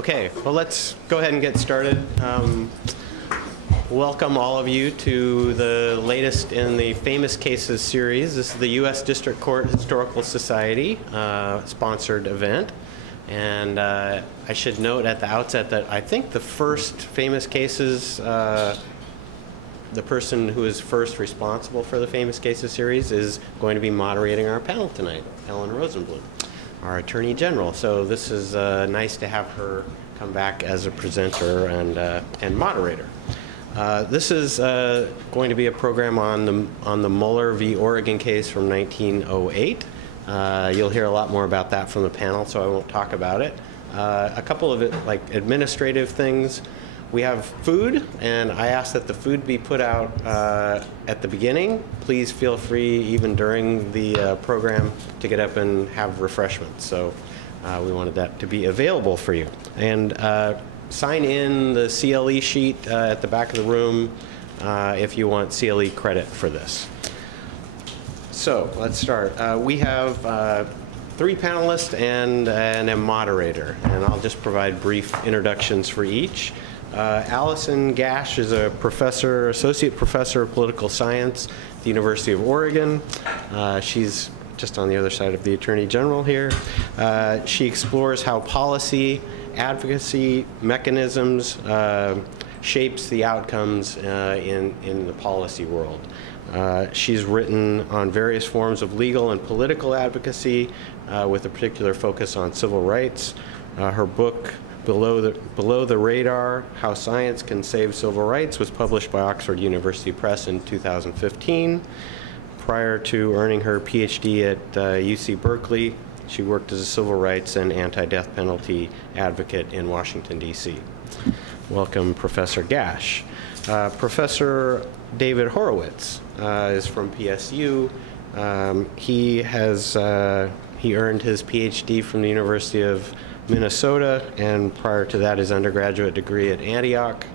Okay, well, let's go ahead and get started. Welcome all of you to the latest in the Famous Cases series. This is the U.S. District Court Historical Society sponsored event. And I should note at the outset that I think the first Famous Cases, the person who is first responsible for the Famous Cases series is going to be moderating our panel tonight, Ellen Rosenblum, our Attorney General. So this is nice to have her come back as a presenter and moderator. This is going to be a program on the Muller v. Oregon case from 1908. You'll hear a lot more about that from the panel, so I won't talk about it. A couple of administrative things. We have food, and I ask that the food be put out at the beginning. Please feel free, even during the program, to get up and have refreshments. So we wanted that to be available for you. And sign in the CLE sheet at the back of the room if you want CLE credit for this. So let's start. We have 3 panelists and a moderator, and I'll just provide brief introductions for each. Alison Gash is a associate professor of political science at the University of Oregon. She's just on the other side of the Attorney General here. She explores how policy, advocacy mechanisms shapes the outcomes in the policy world. She's written on various forms of legal and political advocacy with a particular focus on civil rights. Her book, Below the Radar, How Science Can Save Civil Rights, was published by Oxford University Press in 2015. Prior to earning her PhD at UC Berkeley, she worked as a civil rights and anti-death penalty advocate in Washington, D.C. Welcome, Professor Gash. Professor David Horowitz is from PSU. He earned his PhD from the University of Minnesota, and prior to that, his undergraduate degree at Antioch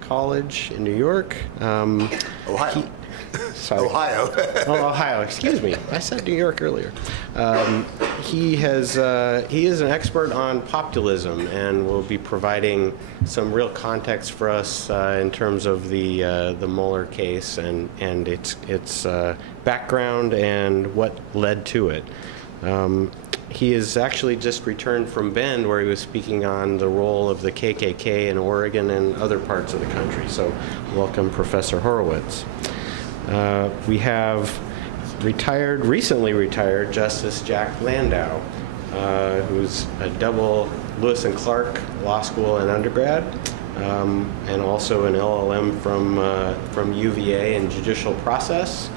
College in New York. Ohio. Sorry. Ohio. Oh, Ohio. Excuse me. I said New York earlier. He is an expert on populism and will be providing some real context for us in terms of the Muller case and its background and what led to it. He has actually just returned from Bend, where he was speaking on the role of the KKK in Oregon and other parts of the country. So welcome, Professor Horowitz. We have recently retired Justice Jack Landau, who's a double Lewis and Clark Law School and undergrad, and also an LLM from UVA in judicial process.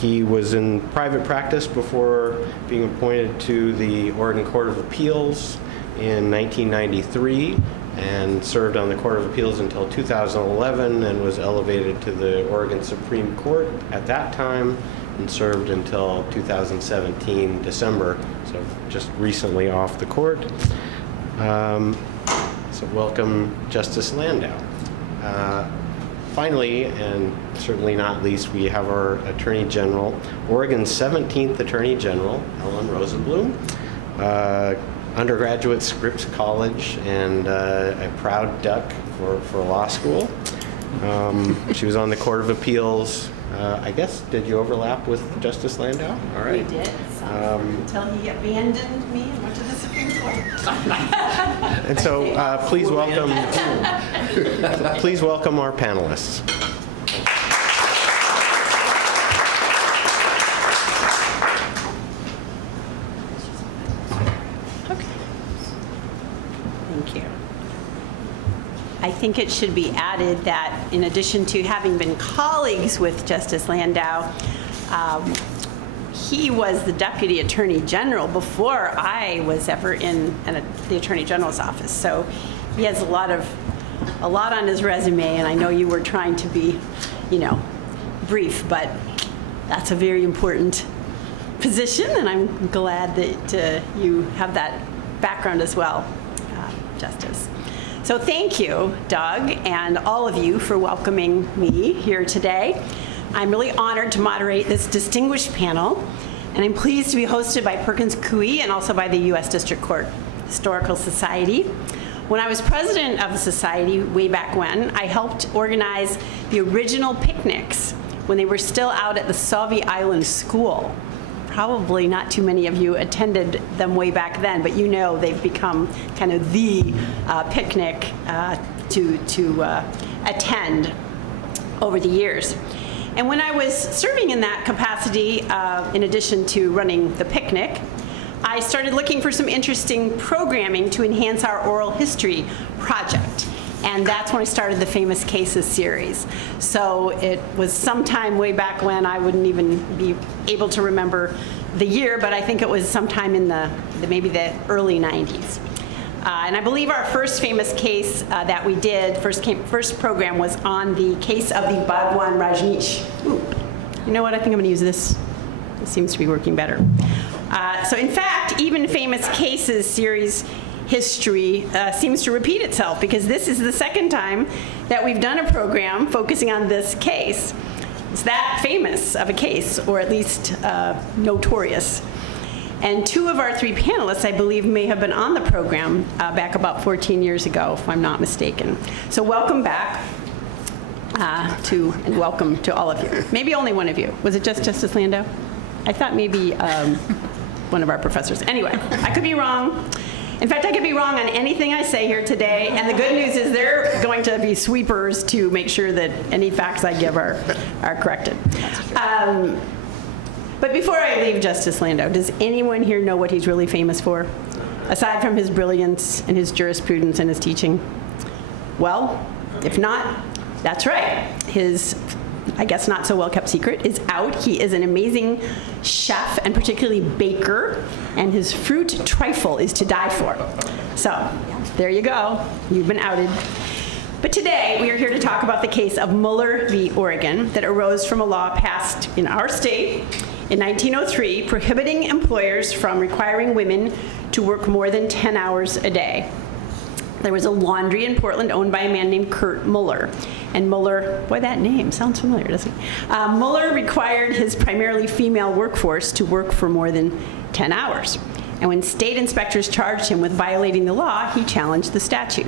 He was in private practice before being appointed to the Oregon Court of Appeals in 1993 and served on the Court of Appeals until 2011 and was elevated to the Oregon Supreme Court at that time and served until 2017, December, so just recently off the court. So welcome, Justice Landau. Finally, and certainly not least, we have our Attorney General, Oregon's 17th Attorney General, Ellen Rosenblum, undergraduate Scripps College, and a proud duck for law school. She was on the Court of Appeals. I guess, did you overlap with Justice Landau? All right. We did, until he abandoned me and went to the Supreme Court. And so please welcome our panelists. Okay. Thank you. I think it should be added that in addition to having been colleagues with Justice Landau, he was the Deputy Attorney General before I was ever in the Attorney General's office. So he has a lot on his resume, and I know you were trying to be, brief, but that's a very important position, and I'm glad that you have that background as well, Justice. So thank you, Doug, and all of you for welcoming me here today. I'm really honored to moderate this distinguished panel, and I'm pleased to be hosted by Perkins, Coie, and also by the U.S. District Court Historical Society. When I was president of the society way back when, I helped organize the original picnics when they were still out at the Sauvie Island School. Probably not too many of you attended them way back then, but you know they've become kind of the picnic to attend over the years. And when I was serving in that capacity, in addition to running the picnic, I started looking for some interesting programming to enhance our oral history project. And that's when I started the Famous Cases series. So it was sometime way back when, I wouldn't even be able to remember the year, but I think it was sometime in maybe the early 90s. And I believe our first famous case that we did, first program, was on the case of the Bhagwan Rajneesh. Ooh, you know what, I think I'm gonna use this. This seems to be working better. So in fact, even Famous Cases series history seems to repeat itself, because this is the second time that we've done a program focusing on this case. It's that famous of a case, or at least notorious. And 2 of our 3 panelists, I believe, may have been on the program back about 14 years ago, if I'm not mistaken. So welcome back and welcome to all of you. Maybe only one of you. Was it just Justice Landau? I thought maybe one of our professors. Anyway, I could be wrong. In fact, I could be wrong on anything I say here today, and the good news is they're going to be sweepers to make sure that any facts I give are corrected. But before I leave Justice Landau, does anyone here know what he's really famous for, aside from his brilliance and his jurisprudence and his teaching? Well, if not, that's right. His, I guess, not so well-kept secret is out. He is an amazing chef, and particularly baker, and his fruit trifle is to die for. So there you go. You've been outed. But today, we are here to talk about the case of Muller v. Oregon that arose from a law passed in our state in 1903 prohibiting employers from requiring women to work more than 10 hours a day. There was a laundry in Portland owned by a man named Kurt Muller. And Muller, boy, that name sounds familiar, doesn't it? Muller required his primarily female workforce to work for more than 10 hours. And when state inspectors charged him with violating the law, he challenged the statute.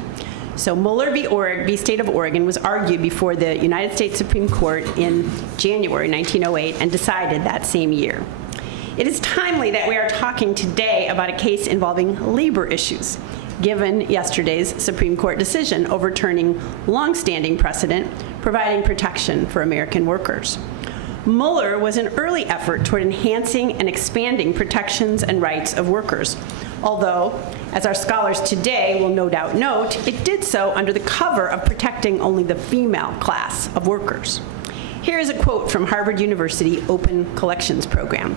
So Muller v. State of Oregon was argued before the United States Supreme Court in January 1908 and decided that same year. It is timely that we are talking today about a case involving labor issues, given yesterday's Supreme Court decision overturning long-standing precedent providing protection for American workers. Muller was an early effort toward enhancing and expanding protections and rights of workers, although, as our scholars today will no doubt note, it did so under the cover of protecting only the female class of workers. Here is a quote from Harvard University Open Collections Program.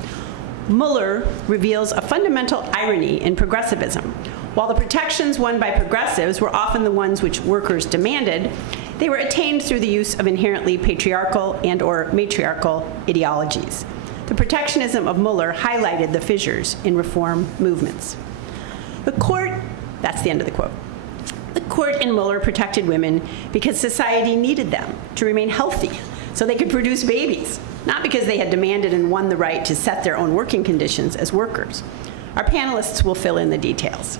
Muller reveals a fundamental irony in progressivism. While the protections won by progressives were often the ones which workers demanded, they were attained through the use of inherently patriarchal and/or matriarchal ideologies. The protectionism of Muller highlighted the fissures in reform movements. The court, that's the end of the quote. The court in Muller protected women because society needed them to remain healthy so they could produce babies, not because they had demanded and won the right to set their own working conditions as workers. Our panelists will fill in the details.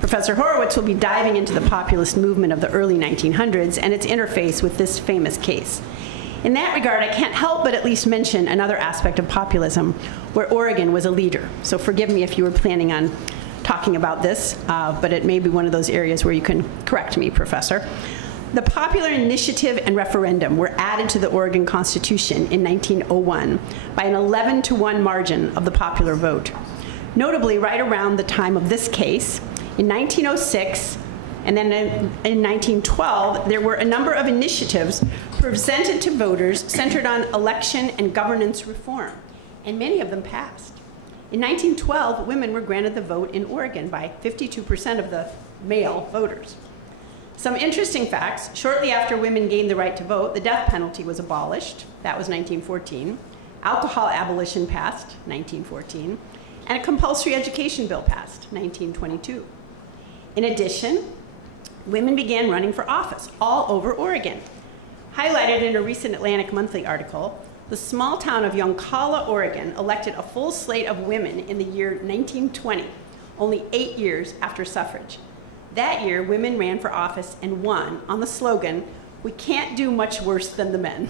Professor Horowitz will be diving into the populist movement of the early 1900s and its interface with this famous case. In that regard, I can't help but at least mention another aspect of populism where Oregon was a leader. So forgive me if you were planning on talking about this, but it may be one of those areas where you can correct me, Professor. The popular initiative and referendum were added to the Oregon Constitution in 1901 by an 11-to-1 margin of the popular vote. Notably, right around the time of this case, in 1906, and then in 1912, there were a number of initiatives presented to voters centered on election and governance reform, and many of them passed. In 1912, women were granted the vote in Oregon by 52% of the male voters. Some interesting facts: shortly after women gained the right to vote, the death penalty was abolished. That was 1914. Alcohol abolition passed, 1914. And a compulsory education bill passed, 1922. In addition, women began running for office all over Oregon. Highlighted in a recent Atlantic Monthly article, the small town of Yoncalla, Oregon, elected a full slate of women in the year 1920, only 8 years after suffrage. That year, women ran for office and won on the slogan, "We can't do much worse than the men."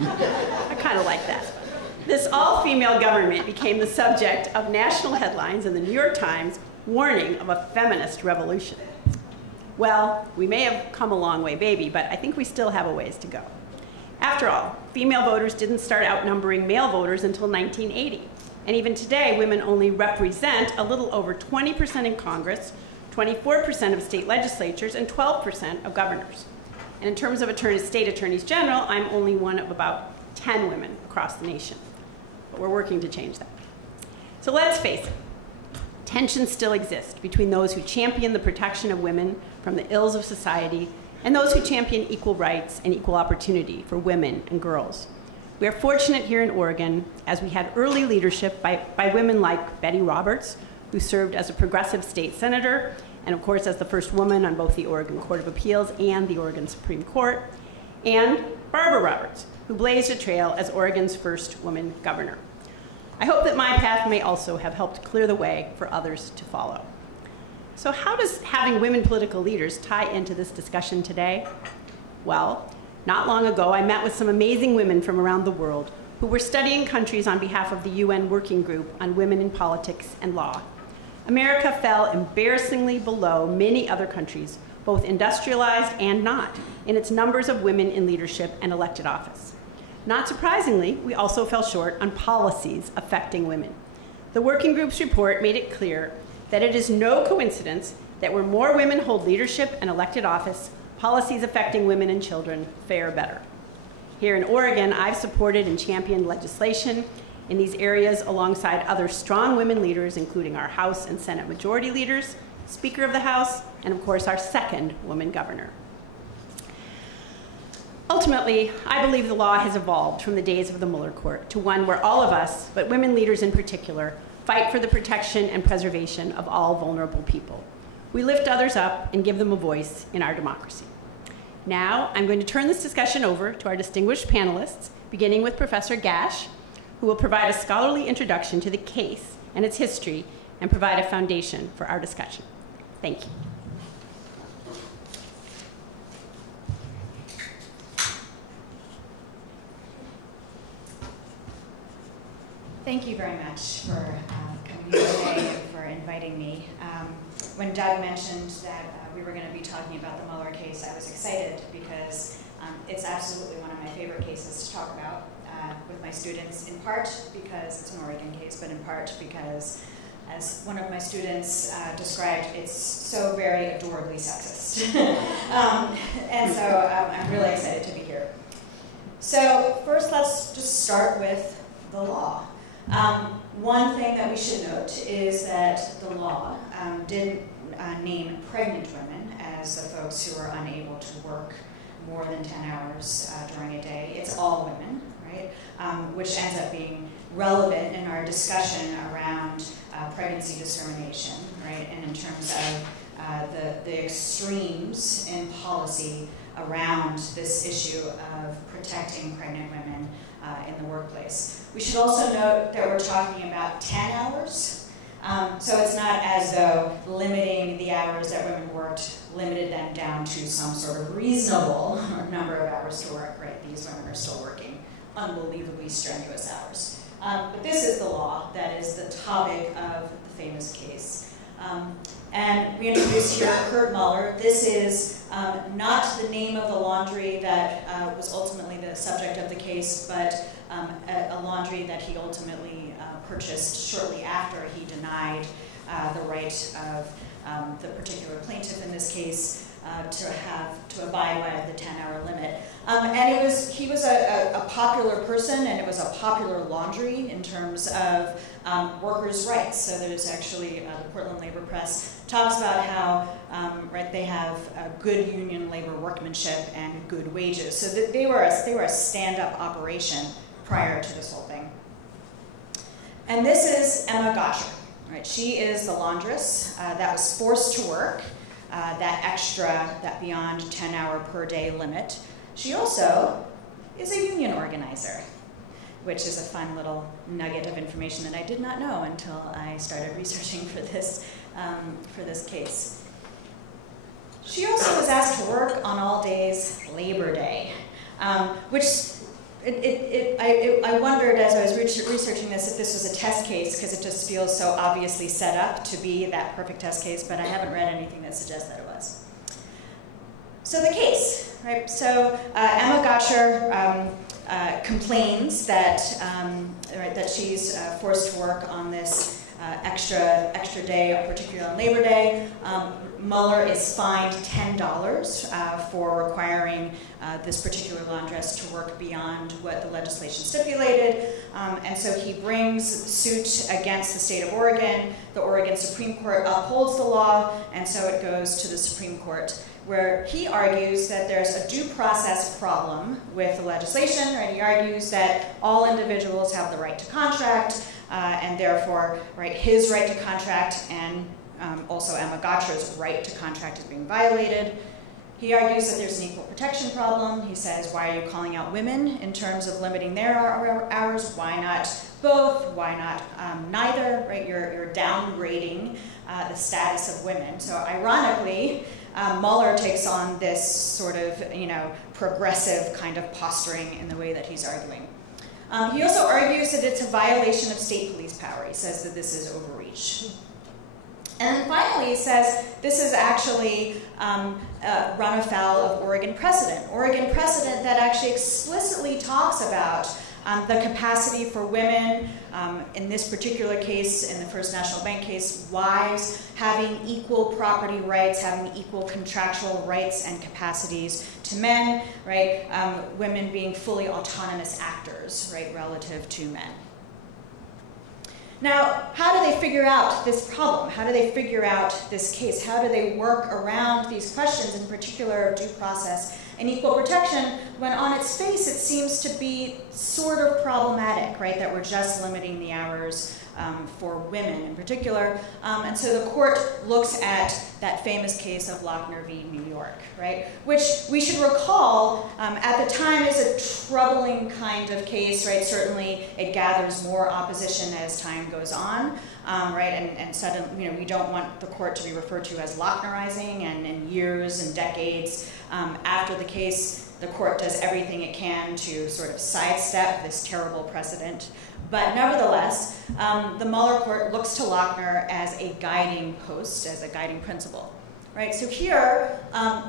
I kind of like that. This all-female government became the subject of national headlines in the New York Times warning of a feminist revolution. Well, we may have come a long way, baby, but I think we still have a ways to go. After all, female voters didn't start outnumbering male voters until 1980. And even today, women only represent a little over 20% in Congress, 24% of state legislatures, and 12% of governors. And in terms of state attorneys general, I'm only one of about 10 women across the nation. But we're working to change that. So let's face it, tensions still exist between those who champion the protection of women from the ills of society and those who champion equal rights and equal opportunity for women and girls. We are fortunate here in Oregon, as we had early leadership by women like Betty Roberts, who served as a progressive state senator, and of course as the first woman on both the Oregon Court of Appeals and the Oregon Supreme Court, and Barbara Roberts, who blazed a trail as Oregon's first woman governor. I hope that my path may also have helped clear the way for others to follow. So how does having women political leaders tie into this discussion today? Well, not long ago, I met with some amazing women from around the world who were studying countries on behalf of the UN Working Group on Women in Politics and Law. America fell embarrassingly below many other countries, both industrialized and not, in its numbers of women in leadership and elected office. Not surprisingly, we also fell short on policies affecting women. The Working Group's report made it clear that it is no coincidence that where more women hold leadership and elected office, policies affecting women and children fare better. Here in Oregon, I've supported and championed legislation in these areas alongside other strong women leaders, including our House and Senate majority leaders, Speaker of the House, and of course our second woman governor. Ultimately, I believe the law has evolved from the days of the Muller court to one where all of us, but women leaders in particular, fight for the protection and preservation of all vulnerable people. We lift others up and give them a voice in our democracy. Now, I'm going to turn this discussion over to our distinguished panelists, beginning with Professor Gash, who will provide a scholarly introduction to the case and its history and provide a foundation for our discussion. Thank you. Thank you very much for coming here today and for inviting me. When Doug mentioned that we were going to be talking about the Muller case, I was excited because it's absolutely one of my favorite cases to talk about with my students, in part because it's an Oregon case, but in part because, as one of my students described, it's so very adorably sexist. And so I'm really excited to be here. So first, let's just start with the law. One thing that we should note is that the law didn't name pregnant women as the folks who are unable to work more than 10 hours during a day. It's all women, right? Which ends up being relevant in our discussion around pregnancy discrimination, right? And in terms of the extremes in policy around this issue of protecting pregnant women in the workplace. We should also note that we're talking about 10 hours. So it's not as though limiting the hours that women worked limited them down to some sort of reasonable number of hours to work, right? These women are still working unbelievably strenuous hours. But this is the law that is the topic of the famous case. And we introduced here Kurt Muller. This is not the name of the laundry that was ultimately the subject of the case, but a laundry that he ultimately purchased shortly after he denied the right of the particular plaintiff in this case to abide by the 10-hour limit. And he was a popular person, and it was a popular laundry in terms of workers' rights. So there's actually, the Portland Labor Press talks about how they have good union labor workmanship and good wages. So they were a stand-up operation prior to this whole thing. And this is Emma Gosher. Right? She is the laundress that was forced to work that beyond 10-hour per day limit. She also is a union organizer, which is a fun little nugget of information that I did not know until I started researching for this case. she also was asked to work on all days Labor Day, which I wondered as I was researching this if this was a test case, because it just feels so obviously set up to be that perfect test case, but I haven't read anything that suggests that it was. So the case, right? So Emma Gotcher complains that, that she's forced to work on this extra day, particularly on Labor Day. Muller is fined $10 for requiring this particular laundress to work beyond what the legislation stipulated. And so he brings suit against the state of Oregon. The Oregon Supreme Court upholds the law, and so it goes to the Supreme Court, where he argues that there's a due process problem with the legislation, right? He argues that all individuals have the right to contract, and therefore, right, his right to contract and also Emma Gotcher's right to contract is being violated. He argues that there's an equal protection problem. He says, why are you calling out women in terms of limiting their hours? Why not both? Why not neither? Right? You're downgrading the status of women. So ironically, Muller takes on this sort of, progressive kind of posturing in the way that he's arguing. He also argues that it's a violation of state police power. He says that this is overreach. And then finally, he says this is actually run afoul of Oregon precedent. Oregon precedent that actually explicitly talks about the capacity for women, in this particular case, in the First National Bank case, wives having equal property rights, having equal contractual rights and capacities to men, right? Women being fully autonomous actors, right, relative to men. Now, how do they figure out this problem? How do they figure out this case? How do they work around these questions, in particular of due process and equal protection, when on its face it seems to be sort of problematic, right, that we're just limiting the hours for women in particular. And so the court looks at that famous case of Lochner v. New York, right, which we should recall at the time is a troubling kind of case, right? Certainly it gathers more opposition as time goes on, right? And suddenly, we don't want the court to be referred to as Lochnerizing, and in years and decades after the case, the court does everything it can to sort of sidestep this terrible precedent. But nevertheless, the Muller court looks to Lochner as a guiding post, as a guiding principle. Right? So here,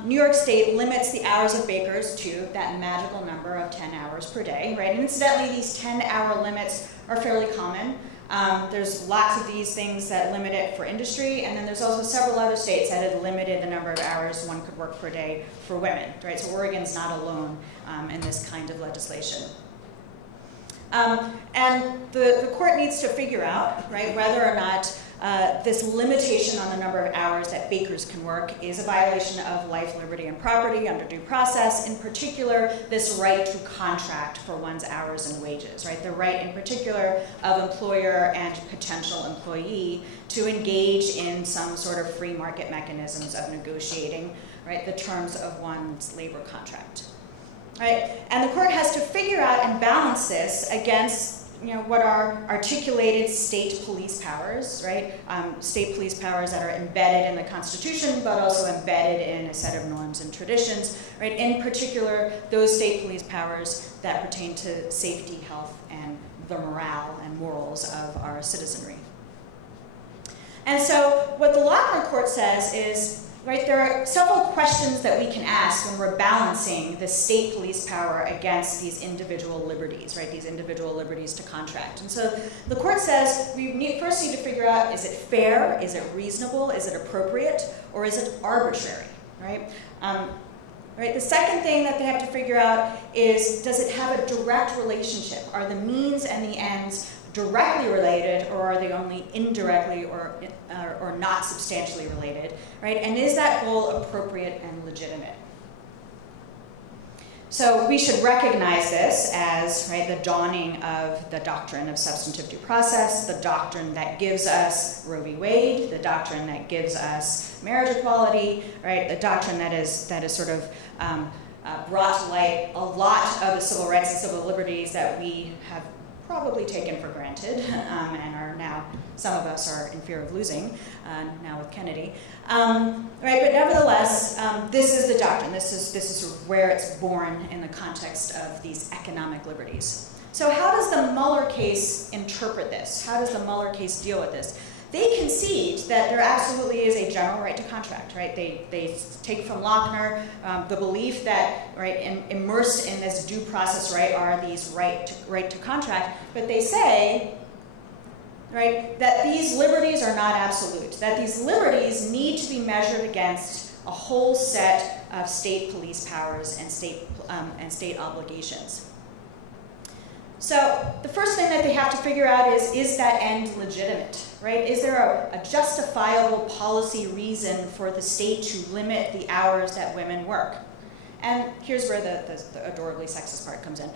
New York State limits the hours of bakers to that magical number of 10 hours per day. Right? And incidentally, these 10-hour limits are fairly common. There's lots of these things that limit it for industry, and then there's also several other states that have limited the number of hours one could work per day for women. Right? So Oregon's not alone in this kind of legislation. And the court needs to figure out, right, whether or not this limitation on the number of hours that bakers can work is a violation of life, liberty, and property under due process, in particular, this right to contract for one's hours and wages, right? The right, in particular, of employer and potential employee to engage in some sort of free market mechanisms of negotiating, right, the terms of one's labor contract. Right? And the court has to figure out and balance this against what are articulated state police powers, right? State police powers that are embedded in the Constitution, but also embedded in a set of norms and traditions, right? In particular, those state police powers that pertain to safety, health, and the morale and morals of our citizenry. And so what the Lochner court says is, right, there are several questions that we can ask when we're balancing the state police power against these individual liberties, right, these individual liberties to contract. And so the court says we first need to figure out, is it fair, is it reasonable, is it appropriate, or is it arbitrary, right? Right? The second thing that they have to figure out is, does it have a direct relationship? Are the means and the ends directly related, or are they only indirectly or not substantially related, right? And is that goal appropriate and legitimate? So we should recognize this as, right, the dawning of the doctrine of substantive due process, the doctrine that gives us Roe v. Wade, the doctrine that gives us marriage equality, right? The doctrine that is sort of brought to light a lot of the civil rights and civil liberties that we have probably taken for granted, and are now, some of us are in fear of losing, now with Kennedy. Right, but nevertheless, this is the doctrine. This is sort of where it's born in the context of these economic liberties. So how does the Muller case interpret this? How does the Muller case deal with this? They concede that there absolutely is a general right to contract, right? They take from Lochner the belief that, right, immersed in this due process right are these right to contract, but they say, right, that these liberties are not absolute, that these liberties need to be measured against a whole set of state police powers and state obligations. So the first thing that they have to figure out is that end legitimate, right? Is there a justifiable policy reason for the state to limit the hours that women work? And here's where the adorably sexist part comes in.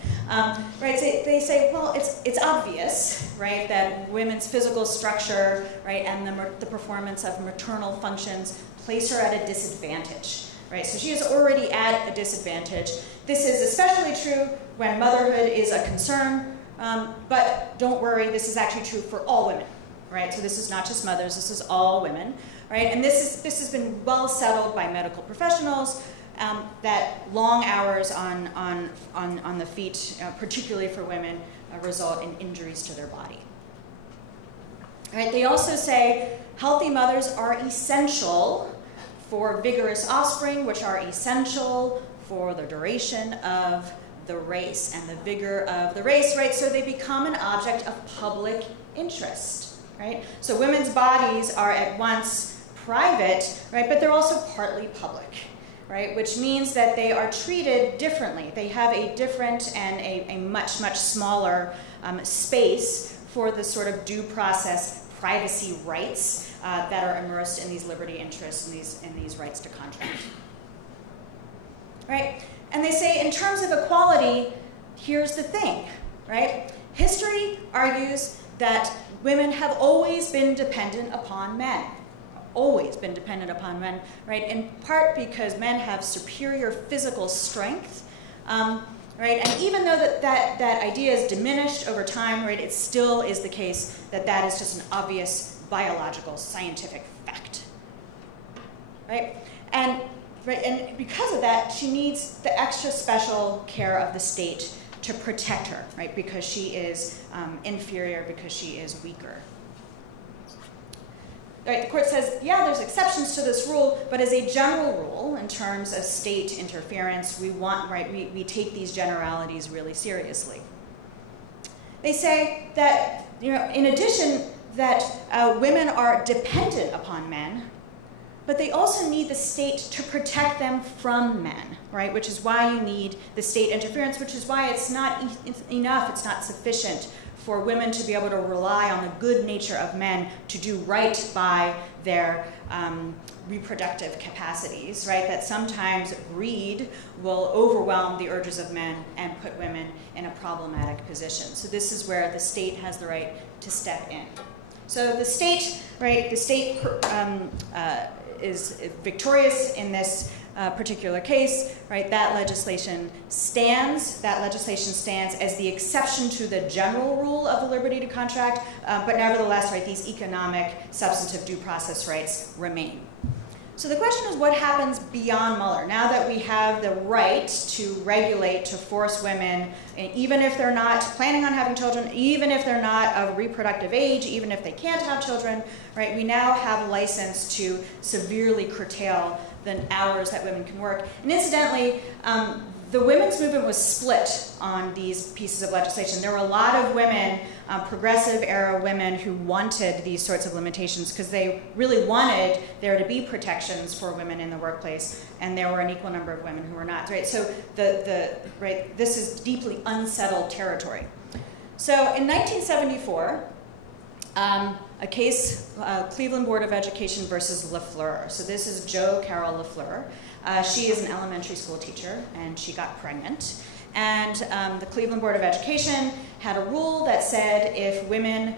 Right, so they say, well, it's obvious, right, that women's physical structure, right, and the performance of maternal functions place her at a disadvantage, right? So she is already at a disadvantage. This is especially true when motherhood is a concern, but don't worry, this is actually true for all women, right? So this is not just mothers, this is all women, right? And this has been well settled by medical professionals, that long hours on the feet, particularly for women, result in injuries to their body. Right? They also say healthy mothers are essential for vigorous offspring, which are essential for the duration of the race and the vigor of the race, right? So they become an object of public interest, right? So women's bodies are at once private, right, but they're also partly public, right? Which means that they are treated differently. They have a different and a much, much smaller space for the sort of due process privacy rights that are immersed in these liberty interests and these rights to contract. Right? And they say in terms of equality, here's the thing, right? History argues that women have always been dependent upon men. Always been dependent upon men, right? In part because men have superior physical strength, right? And even though that idea is diminished over time, right, it still is the case that that is just an obvious biological, scientific fact, right? And because of that, she needs the extra special care of the state to protect her, right? Because she is inferior, because she is weaker. Right, the court says, yeah, there's exceptions to this rule, but as a general rule, in terms of state interference, we take these generalities really seriously. They say that, in addition, that women are dependent upon men, but they also need the state to protect them from men, right? Which is why you need the state interference, which is why it's not enough, it's not sufficient for women to be able to rely on the good nature of men to do right by their reproductive capacities, right? That sometimes greed will overwhelm the urges of men and put women in a problematic position. So this is where the state has the right to step in. So the state, right, is victorious in this particular case, right? That legislation stands as the exception to the general rule of the liberty to contract, but nevertheless, right, these economic substantive due process rights remain. So the question is, what happens beyond Muller? Now that we have the right to regulate, to force women, even if they're not planning on having children, even if they're not of reproductive age, even if they can't have children, right? We now have a license to severely curtail the hours that women can work. And incidentally, the women's movement was split on these pieces of legislation. There were a lot of women, progressive era women, who wanted these sorts of limitations because they really wanted there to be protections for women in the workplace, and there were an equal number of women who were not. Right? So this is deeply unsettled territory. So in 1974, a case, Cleveland Board of Education versus LaFleur. So this is Jo Carol LaFleur. She is an elementary school teacher, and she got pregnant. And the Cleveland Board of Education had a rule that said if women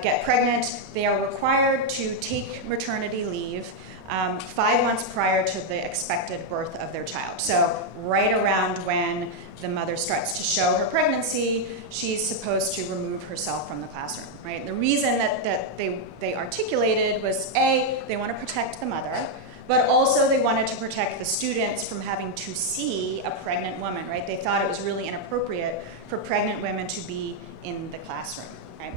get pregnant, they are required to take maternity leave 5 months prior to the expected birth of their child. So right around when the mother starts to show her pregnancy, she's supposed to remove herself from the classroom, right? And the reason that they articulated was, A, they want to protect the mother, but also they wanted to protect the students from having to see a pregnant woman, right? They thought it was really inappropriate for pregnant women to be in the classroom, right?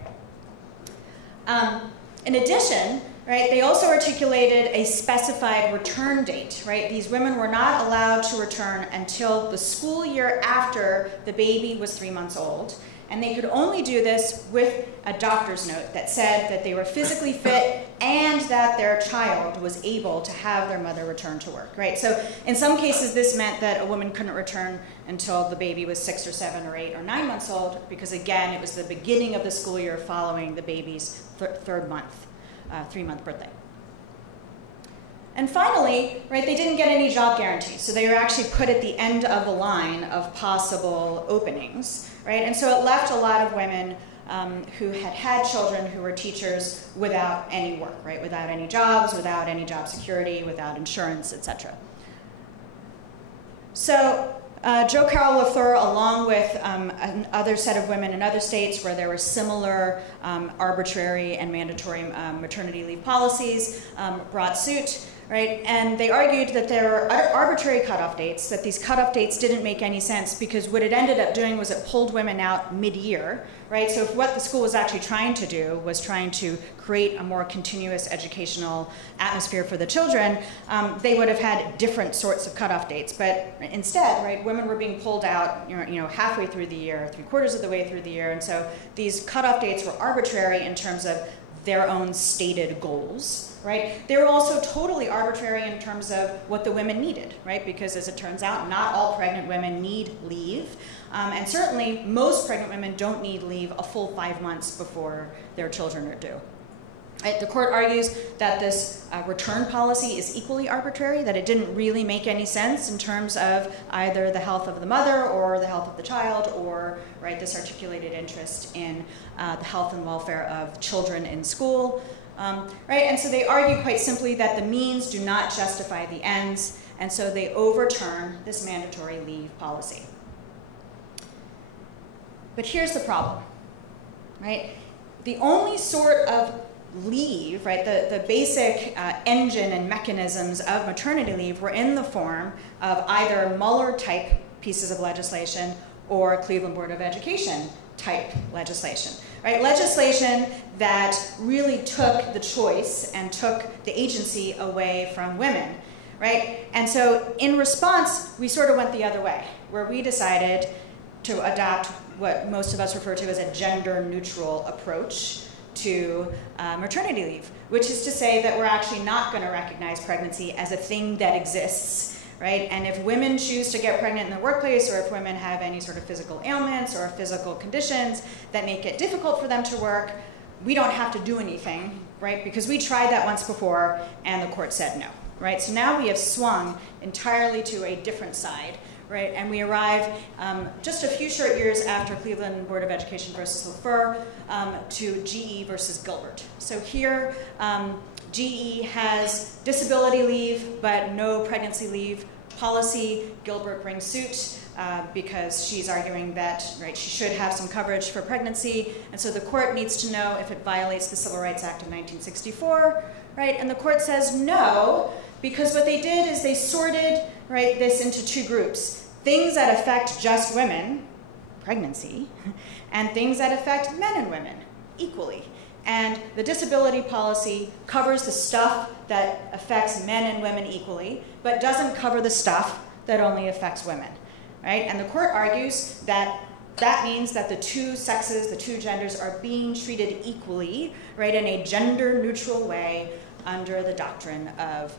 In addition, right, they also articulated a specified return date, right? These women were not allowed to return until the school year after the baby was 3 months old, and they could only do this with a doctor's note that said that they were physically fit and that their child was able to have their mother return to work, right? So in some cases, this meant that a woman couldn't return until the baby was 6 or 7 or 8 or 9 months old, because again, it was the beginning of the school year following the baby's third month, 3-month birthday. And finally, right, they didn't get any job guarantees, so they were actually put at the end of the line of possible openings, right? And so it left a lot of women who had children who were teachers without any work, right? Without any jobs, without any job security, without insurance, etc. So Jo Carol Lafleur, along with another set of women in other states where there were similar arbitrary and mandatory maternity leave policies, brought suit, right? And they argued that there were arbitrary cutoff dates, that these cutoff dates didn't make any sense because what it ended up doing was it pulled women out mid-year, right? So if what the school was actually trying to do was trying to create a more continuous educational atmosphere for the children, they would have had different sorts of cutoff dates. But instead, right, women were being pulled out, halfway through the year, 3/4 of the way through the year, and so these cutoff dates were arbitrary in terms of their own stated goals, right? They were also totally arbitrary in terms of what the women needed, right? Because as it turns out, not all pregnant women need leave. And certainly, most pregnant women don't need leave a full 5 months before their children are due. Right? The court argues that this return policy is equally arbitrary, that it didn't really make any sense in terms of either the health of the mother or the health of the child, or right, this articulated interest in the health and welfare of children in school. Right? And so they argue quite simply that the means do not justify the ends, and so they overturn this mandatory leave policy. But here's the problem, right? The only sort of leave, right, the basic engine and mechanisms of maternity leave were in the form of either Muller-type pieces of legislation or Cleveland Board of Education type legislation, right? Legislation that really took the choice and took the agency away from women, right? And so in response, we sort of went the other way, where we decided to adopt what most of us refer to as a gender-neutral approach to maternity leave, which is to say that we're actually not going to recognize pregnancy as a thing that exists, right? And if women choose to get pregnant in the workplace, or if women have any sort of physical ailments or physical conditions that make it difficult for them to work, we don't have to do anything, right? Because we tried that once before and the court said no, right? So now we have swung entirely to a different side, right? And we arrive just a few short years after Cleveland Board of Education versus Lafleur to GE versus Gilbert. So here, GE has disability leave, but no pregnancy leave policy. Gilbert brings suit because she's arguing that, right, she should have some coverage for pregnancy, and so the court needs to know if it violates the Civil Rights Act of 1964, right? And the court says no, because what they did is they sorted, right, this into two groups: things that affect just women, pregnancy, and things that affect men and women equally. And the disability policy covers the stuff that affects men and women equally, but doesn't cover the stuff that only affects women, right? And the court argues that that means that the two sexes, the two genders, are being treated equally, right, in a gender-neutral way under the doctrine of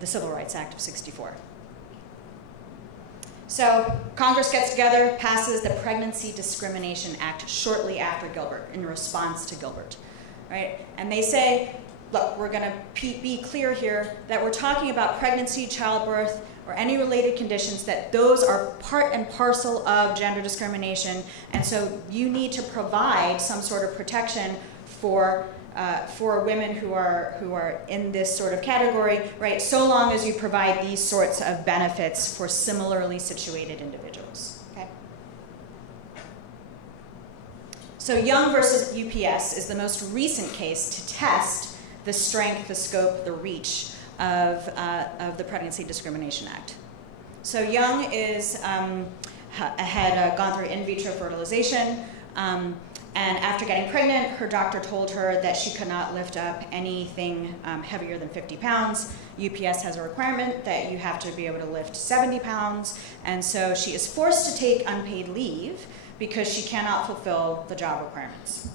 the Civil Rights Act of '64. So Congress gets together, passes the Pregnancy Discrimination Act shortly after Gilbert, in response to Gilbert, right? And they say, look, we're going to be clear here that we're talking about pregnancy, childbirth, or any related conditions, that those are part and parcel of gender discrimination, and so you need to provide some sort of protection for for women who are in this sort of category, right, so long as you provide these sorts of benefits for similarly situated individuals. Okay? So Young versus UPS is the most recent case to test the strength, the scope, the reach of the Pregnancy Discrimination Act. So Young had gone through in vitro fertilization, and after getting pregnant, her doctor told her that she could not lift up anything heavier than 50 pounds. UPS has a requirement that you have to be able to lift 70 pounds, and so she is forced to take unpaid leave because she cannot fulfill the job requirements.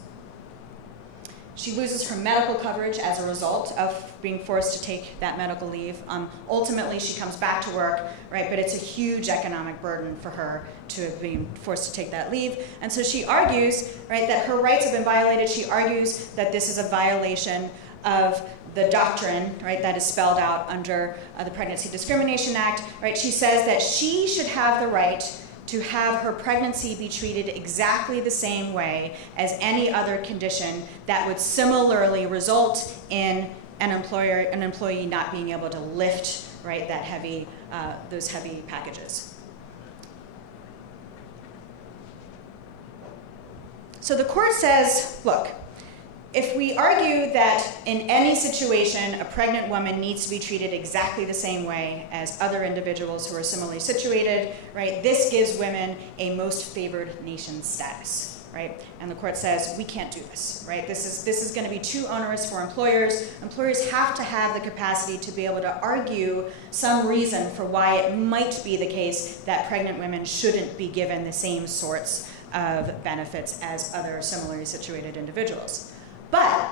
She loses her medical coverage as a result of being forced to take that medical leave. Ultimately, she comes back to work, right? But it's a huge economic burden for her to have been forced to take that leave. And so she argues, right, that her rights have been violated. She argues that this is a violation of the doctrine, right, that is spelled out under the Pregnancy Discrimination Act, right? She says that she should have the right to have her pregnancy be treated exactly the same way as any other condition that would similarly result in an employee not being able to lift, right, that heavy, those heavy packages. So the court says, look, if we argue that in any situation a pregnant woman needs to be treated exactly the same way as other individuals who are similarly situated, right, this gives women a most favored nation status, right? And the court says we can't do this, right? This is going to be too onerous for employers. Employers have to have the capacity to be able to argue some reason for why it might be the case that pregnant women shouldn't be given the same sorts of benefits as other similarly situated individuals. But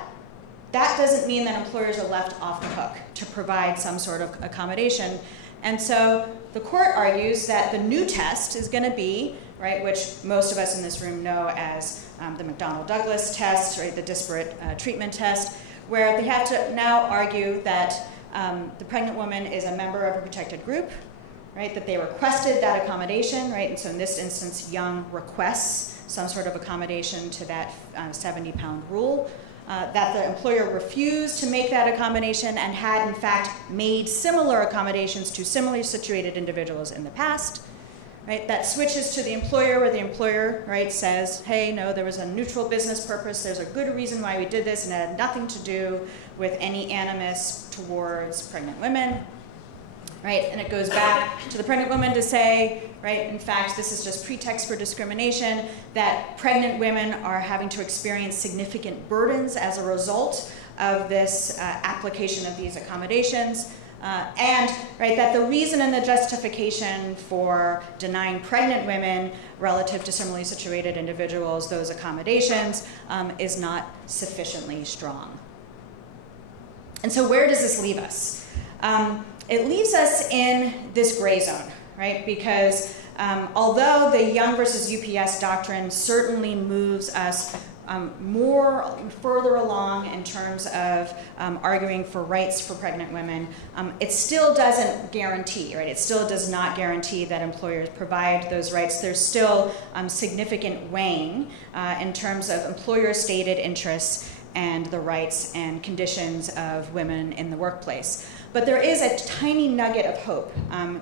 that doesn't mean that employers are left off the hook to provide some sort of accommodation. And so the court argues that the new test is going to be, right, which most of us in this room know as the McDonnell-Douglas test, right, the disparate treatment test, where they have to now argue that the pregnant woman is a member of a protected group, right, that they requested that accommodation, right, and so in this instance, Young requests some sort of accommodation to that 70-pound rule. That the employer refused to make that accommodation and had, in fact, made similar accommodations to similarly situated individuals in the past. Right? That switches to the employer, where the employer, right, says, hey, no, there was a neutral business purpose. There's a good reason why we did this, and it had nothing to do with any animus towards pregnant women. Right? And it goes back to the pregnant woman to say, right, in fact, this is just pretext for discrimination, that pregnant women are having to experience significant burdens as a result of this application of these accommodations. And, right, that the reason and the justification for denying pregnant women relative to similarly situated individuals those accommodations is not sufficiently strong. And so where does this leave us? It leaves us in this gray zone, right? Because although the Young versus UPS doctrine certainly moves us further along in terms of arguing for rights for pregnant women, it still doesn't guarantee, right? It still does not guarantee that employers provide those rights. There's still significant weighing in terms of employer-stated interests and the rights and conditions of women in the workplace. But there is a tiny nugget of hope,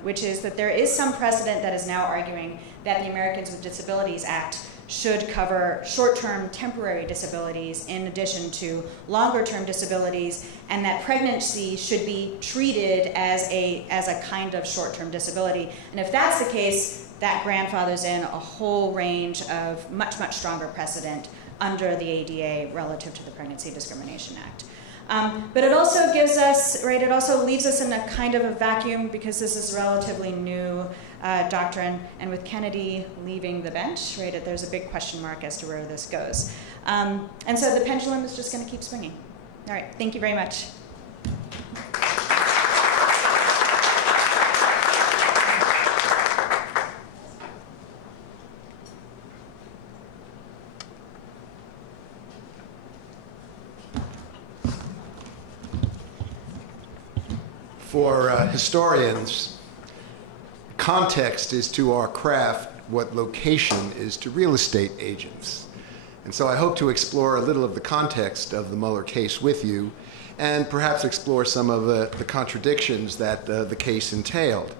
which is that there is some precedent that is now arguing that the Americans with Disabilities Act should cover short-term temporary disabilities in addition to longer-term disabilities, and that pregnancy should be treated as a kind of short-term disability. And if that's the case, that grandfathers in a whole range of much, much stronger precedent under the ADA relative to the Pregnancy Discrimination Act. But it also gives us, right, it also leaves us in a kind of a vacuum because this is relatively new doctrine, and with Kennedy leaving the bench, right, there's a big question mark as to where this goes. And so the pendulum is just going to keep swinging. All right, thank you very much. For historians, context is to our craft what location is to real estate agents. And so I hope to explore a little of the context of the Muller case with you, and perhaps explore some of the contradictions that the case entailed.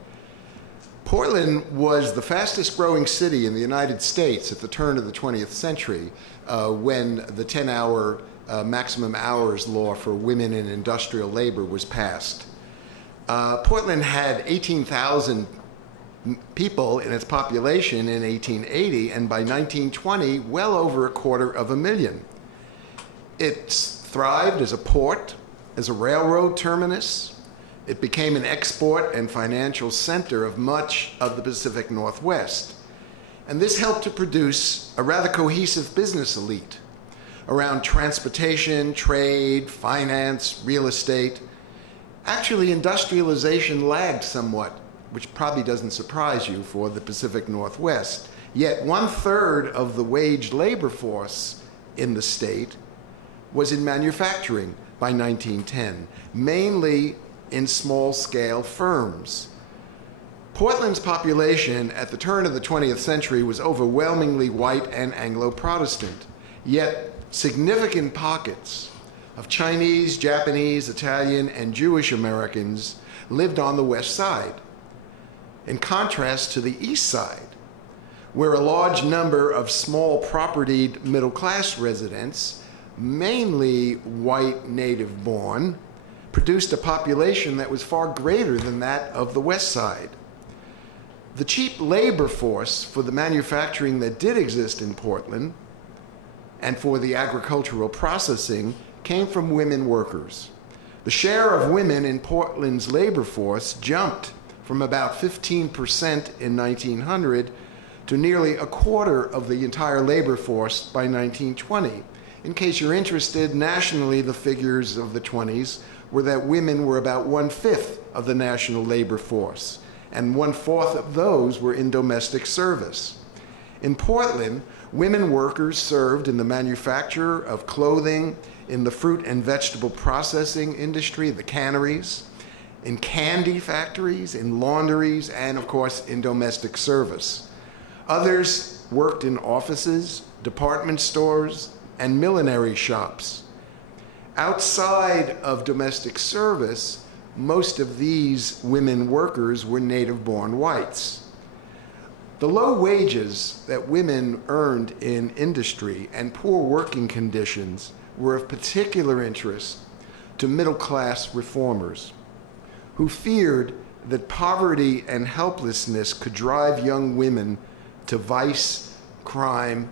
Portland was the fastest growing city in the United States at the turn of the 20th century when the 10-hour maximum hours law for women in industrial labor was passed. Portland had 18,000 people in its population in 1880, and by 1920, well over 250,000. It thrived as a port, as a railroad terminus. It became an export and financial center of much of the Pacific Northwest. And this helped to produce a rather cohesive business elite around transportation, trade, finance, real estate. Actually, industrialization lagged somewhat, which probably doesn't surprise you for the Pacific Northwest. Yet 1/3 of the wage labor force in the state was in manufacturing by 1910, mainly in small-scale firms. Portland's population at the turn of the 20th century was overwhelmingly white and Anglo-Protestant, yet significant pockets of Chinese, Japanese, Italian, and Jewish Americans lived on the west side, in contrast to the east side, where a large number of small propertied middle-class residents, mainly white native-born, produced a population that was far greater than that of the west side. The cheap labor force for the manufacturing that did exist in Portland and for the agricultural processing came from women workers. The share of women in Portland's labor force jumped from about 15% in 1900 to nearly 1/4 of the entire labor force by 1920. In case you're interested, nationally, the figures of the 20s were that women were about 1/5 of the national labor force, and 1/4 of those were in domestic service. In Portland, women workers served in the manufacture of clothing, in the fruit and vegetable processing industry, the canneries, in candy factories, in laundries, and of course in domestic service. Others worked in offices, department stores, and millinery shops. Outside of domestic service, most of these women workers were native-born whites. The low wages that women earned in industry and poor working conditions were of particular interest to middle-class reformers who feared that poverty and helplessness could drive young women to vice, crime,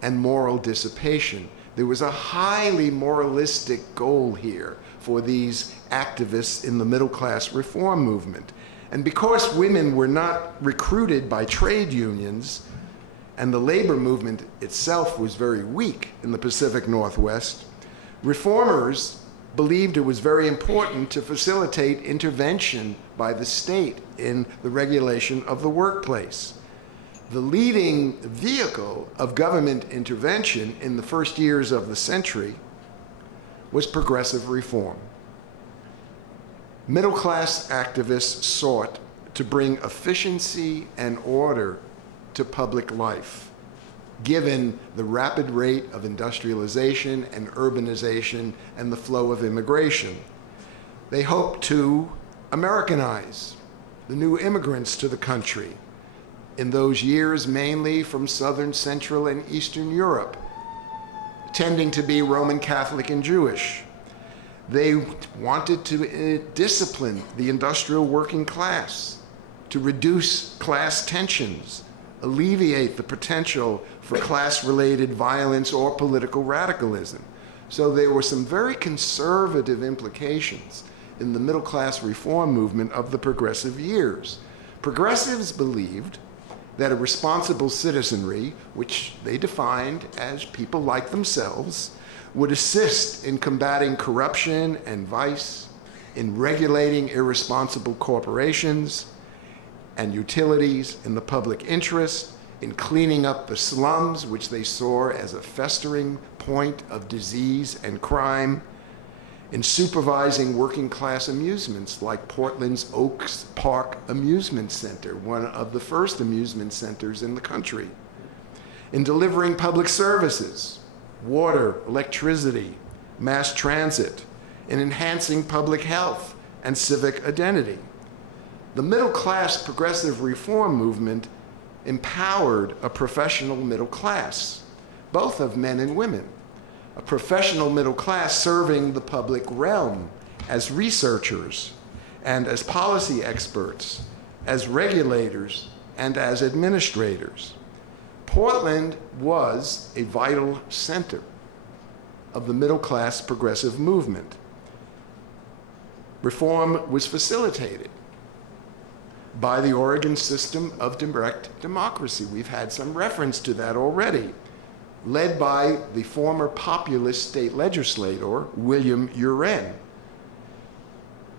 and moral dissipation. There was a highly moralistic goal here for these activists in the middle-class reform movement. And because women were not recruited by trade unions, and the labor movement itself was very weak in the Pacific Northwest, reformers believed it was very important to facilitate intervention by the state in the regulation of the workplace. The leading vehicle of government intervention in the first years of the century was progressive reform. Middle-class activists sought to bring efficiency and order to public life, given the rapid rate of industrialization and urbanization and the flow of immigration. They hoped to Americanize the new immigrants to the country, in those years mainly from Southern, Central, and Eastern Europe, tending to be Roman Catholic and Jewish. They wanted to discipline the industrial working class, to reduce class tensions, alleviate the potential for class-related violence or political radicalism. So there were some very conservative implications in the middle-class reform movement of the progressive years. Progressives believed that a responsible citizenry, which they defined as people like themselves, would assist in combating corruption and vice, in regulating irresponsible corporations and utilities in the public interest, in cleaning up the slums, which they saw as a festering point of disease and crime, in supervising working class amusements like Portland's Oaks Park Amusement Center, one of the first amusement centers in the country, in delivering public services, water, electricity, mass transit, in enhancing public health and civic identity. The middle-class progressive reform movement empowered a professional middle class, both of men and women, a professional middle class serving the public realm as researchers and as policy experts, as regulators and as administrators. Portland was a vital center of the middle-class progressive movement. Reform was facilitated by the Oregon system of direct democracy. We've had some reference to that already, led by the former populist state legislator, William Uren.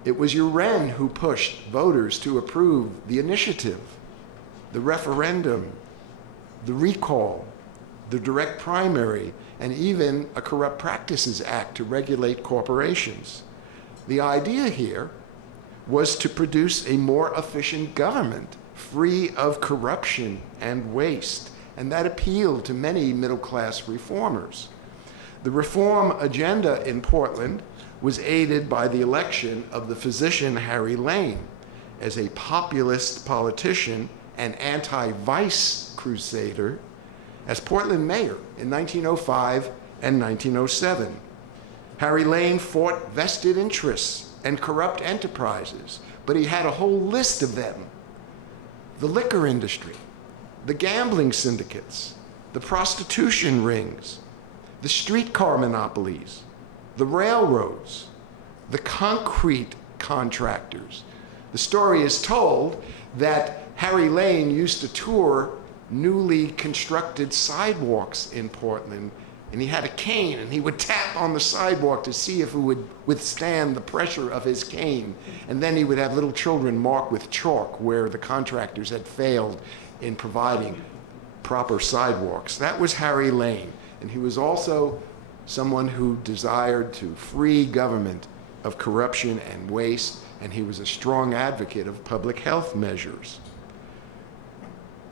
It was Uren who pushed voters to approve the initiative, the referendum, the recall, the direct primary, and even a Corrupt Practices Act to regulate corporations. The idea here was to produce a more efficient government, free of corruption and waste, and that appealed to many middle-class reformers. The reform agenda in Portland was aided by the election of the physician Harry Lane as a populist politician and anti-vice crusader as Portland mayor in 1905 and 1907. Harry Lane fought vested interests and corrupt enterprises, but he had a whole list of them. The liquor industry, the gambling syndicates, the prostitution rings, the streetcar monopolies, the railroads, the concrete contractors. The story is told that Harry Lane used to tour newly constructed sidewalks in Portland, and he had a cane, and he would tap on the sidewalk to see if it would withstand the pressure of his cane. And then he would have little children mark with chalk where the contractors had failed in providing proper sidewalks. That was Harry Lane, and he was also someone who desired to free government of corruption and waste, and he was a strong advocate of public health measures.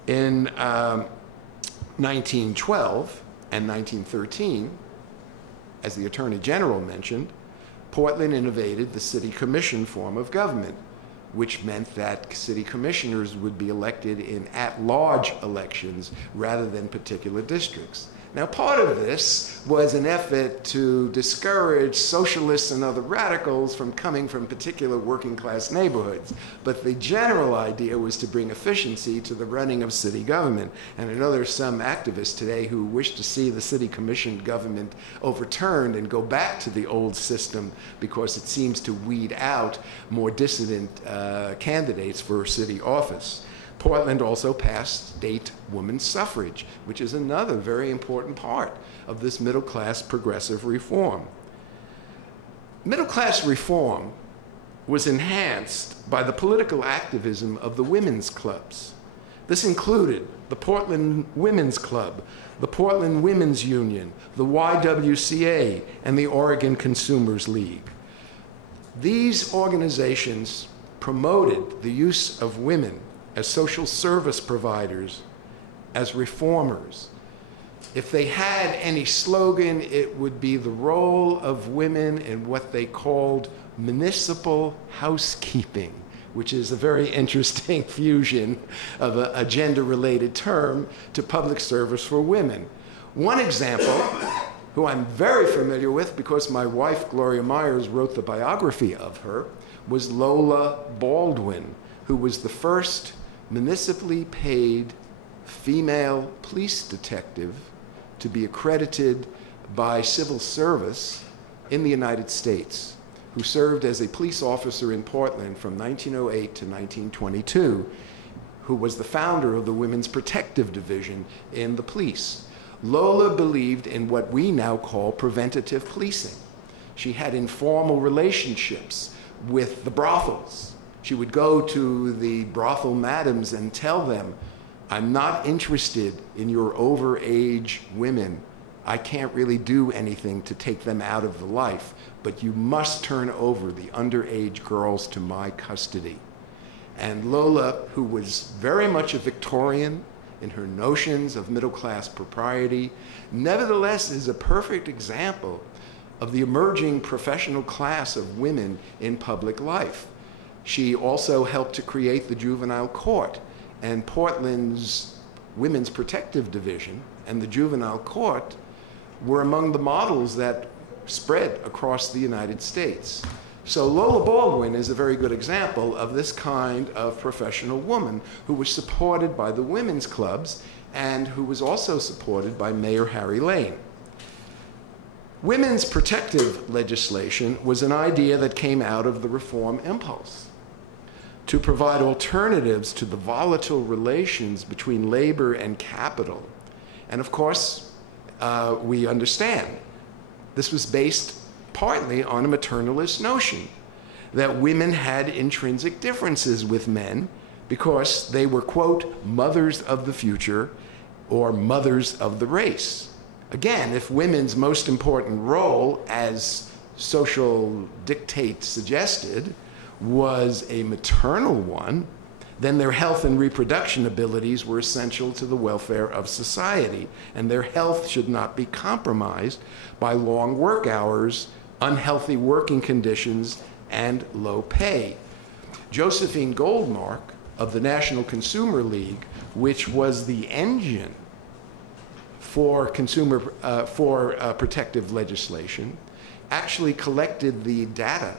In 1912 and 1913, as the Attorney General mentioned, Portland innovated the city commission form of government, which meant that city commissioners would be elected in at-large elections rather than particular districts. Now, part of this was an effort to discourage socialists and other radicals from coming from particular working-class neighborhoods. But the general idea was to bring efficiency to the running of city government. And I know there's some activists today who wish to see the city commission government overturned and go back to the old system because it seems to weed out more dissident candidates for city office. Portland also passed state women's suffrage, which is another very important part of this middle-class progressive reform. Middle-class reform was enhanced by the political activism of the women's clubs. This included the Portland Women's Club, the Portland Women's Union, the YWCA, and the Oregon Consumers League. These organizations promoted the use of women as social service providers, as reformers. If they had any slogan, it would be the role of women in what they called municipal housekeeping, which is a very interesting fusion of a gender-related term to public service for women. One example, who I'm very familiar with because my wife, Gloria Myers, wrote the biography of her, was Lola Baldwin, who was the first municipally paid female police detective to be accredited by civil service in the United States, who served as a police officer in Portland from 1908 to 1922, who was the founder of the Women's Protective Division in the police. Lola believed in what we now call preventative policing. She had informal relationships with the brothels. She would go to the brothel madams and tell them, I'm not interested in your overage women. I can't really do anything to take them out of the life, but you must turn over the underage girls to my custody. And Lola, who was very much a Victorian in her notions of middle-class propriety, nevertheless is a perfect example of the emerging professional class of women in public life. She also helped to create the juvenile court, and Portland's Women's Protective Division and the juvenile court were among the models that spread across the United States. So Lola Baldwin is a very good example of this kind of professional woman who was supported by the women's clubs and who was also supported by Mayor Harry Lane. Women's protective legislation was an idea that came out of the reform impulse to provide alternatives to the volatile relations between labor and capital. And of course, we understand this was based partly on a maternalist notion that women had intrinsic differences with men because they were, quote, mothers of the future or mothers of the race. Again, if women's most important role, as social dictate suggested, was a maternal one, then their health and reproduction abilities were essential to the welfare of society, and their health should not be compromised by long work hours, unhealthy working conditions, and low pay. Josephine Goldmark of the National Consumer League, which was the engine for protective legislation, actually collected the data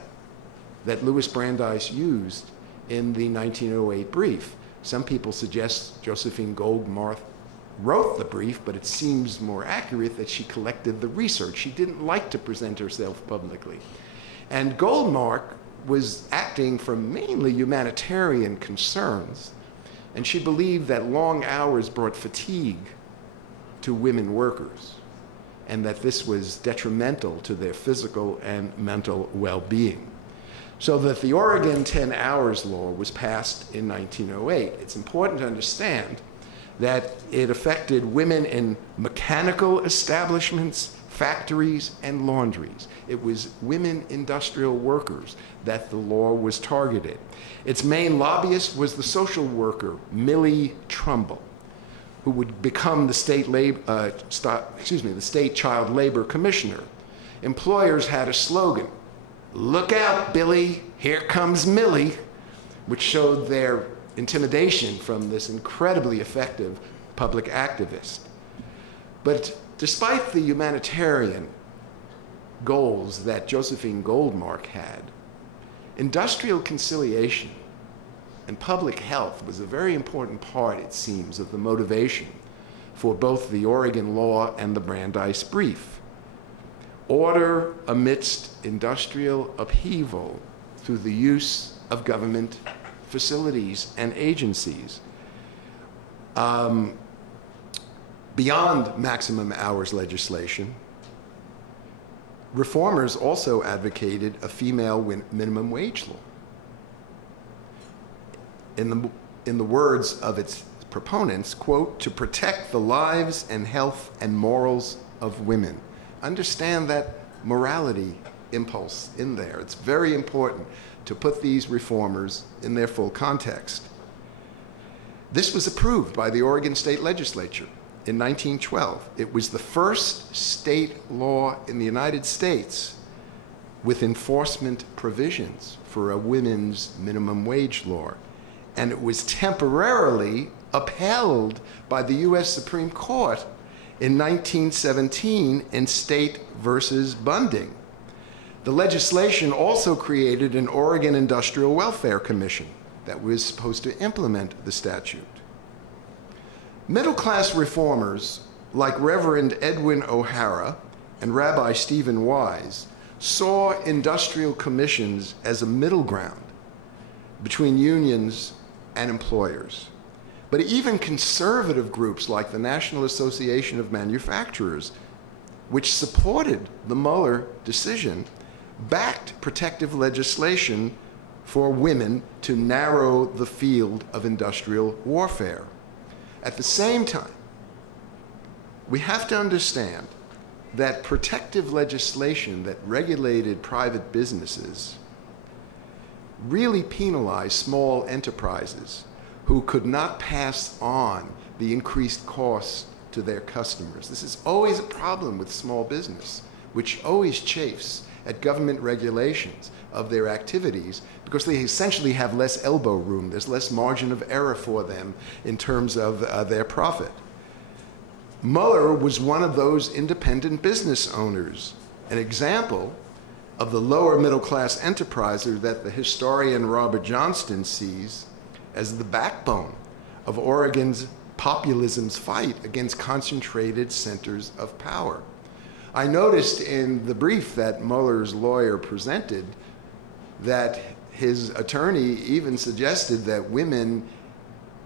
that Louis Brandeis used in the 1908 brief. Some people suggest Josephine Goldmark wrote the brief, but it seems more accurate that she collected the research. She didn't like to present herself publicly. And Goldmark was acting from mainly humanitarian concerns, and she believed that long hours brought fatigue to women workers, and that this was detrimental to their physical and mental well-being. So that the Oregon 10 hours law was passed in 1908. It's important to understand that it affected women in mechanical establishments, factories, and laundries. It was women industrial workers that the law was targeted. Its main lobbyist was the social worker, Millie Trumbull, who would become the state child labor commissioner. Employers had a slogan, "Look out, Billy, here comes Millie," which showed their intimidation from this incredibly effective public activist. But despite the humanitarian goals that Josephine Goldmark had, industrial conciliation and public health was a very important part, it seems, of the motivation for both the Oregon law and the Brandeis Brief. Order amidst industrial upheaval through the use of government facilities and agencies. Beyond maximum hours legislation, reformers also advocated a female minimum wage law. In the words of its proponents, quote, "to protect the lives and health and morals of women." Understand that morality impulse in there. It's very important to put these reformers in their full context. This was approved by the Oregon State Legislature in 1912. It was the first state law in the United States with enforcement provisions for a women's minimum wage law. And it was temporarily upheld by the U.S. Supreme Court in 1917 in State versus Bunting. The legislation also created an Oregon Industrial Welfare Commission that was supposed to implement the statute. Middle-class reformers like Reverend Edwin O'Hara and Rabbi Stephen Wise saw industrial commissions as a middle ground between unions and employers. But even conservative groups like the National Association of Manufacturers, which supported the Muller decision, backed protective legislation for women to narrow the field of industrial warfare. At the same time, we have to understand that protective legislation that regulated private businesses really penalized small enterprises who could not pass on the increased costs to their customers. This is always a problem with small business, which always chafes at government regulations of their activities because they essentially have less elbow room. There's less margin of error for them in terms of their profit. Muller was one of those independent business owners, an example of the lower middle class enterpriser that the historian Robert Johnston sees as the backbone of Oregon's populism's fight against concentrated centers of power. I noticed in the brief that Muller's lawyer presented that his attorney even suggested that women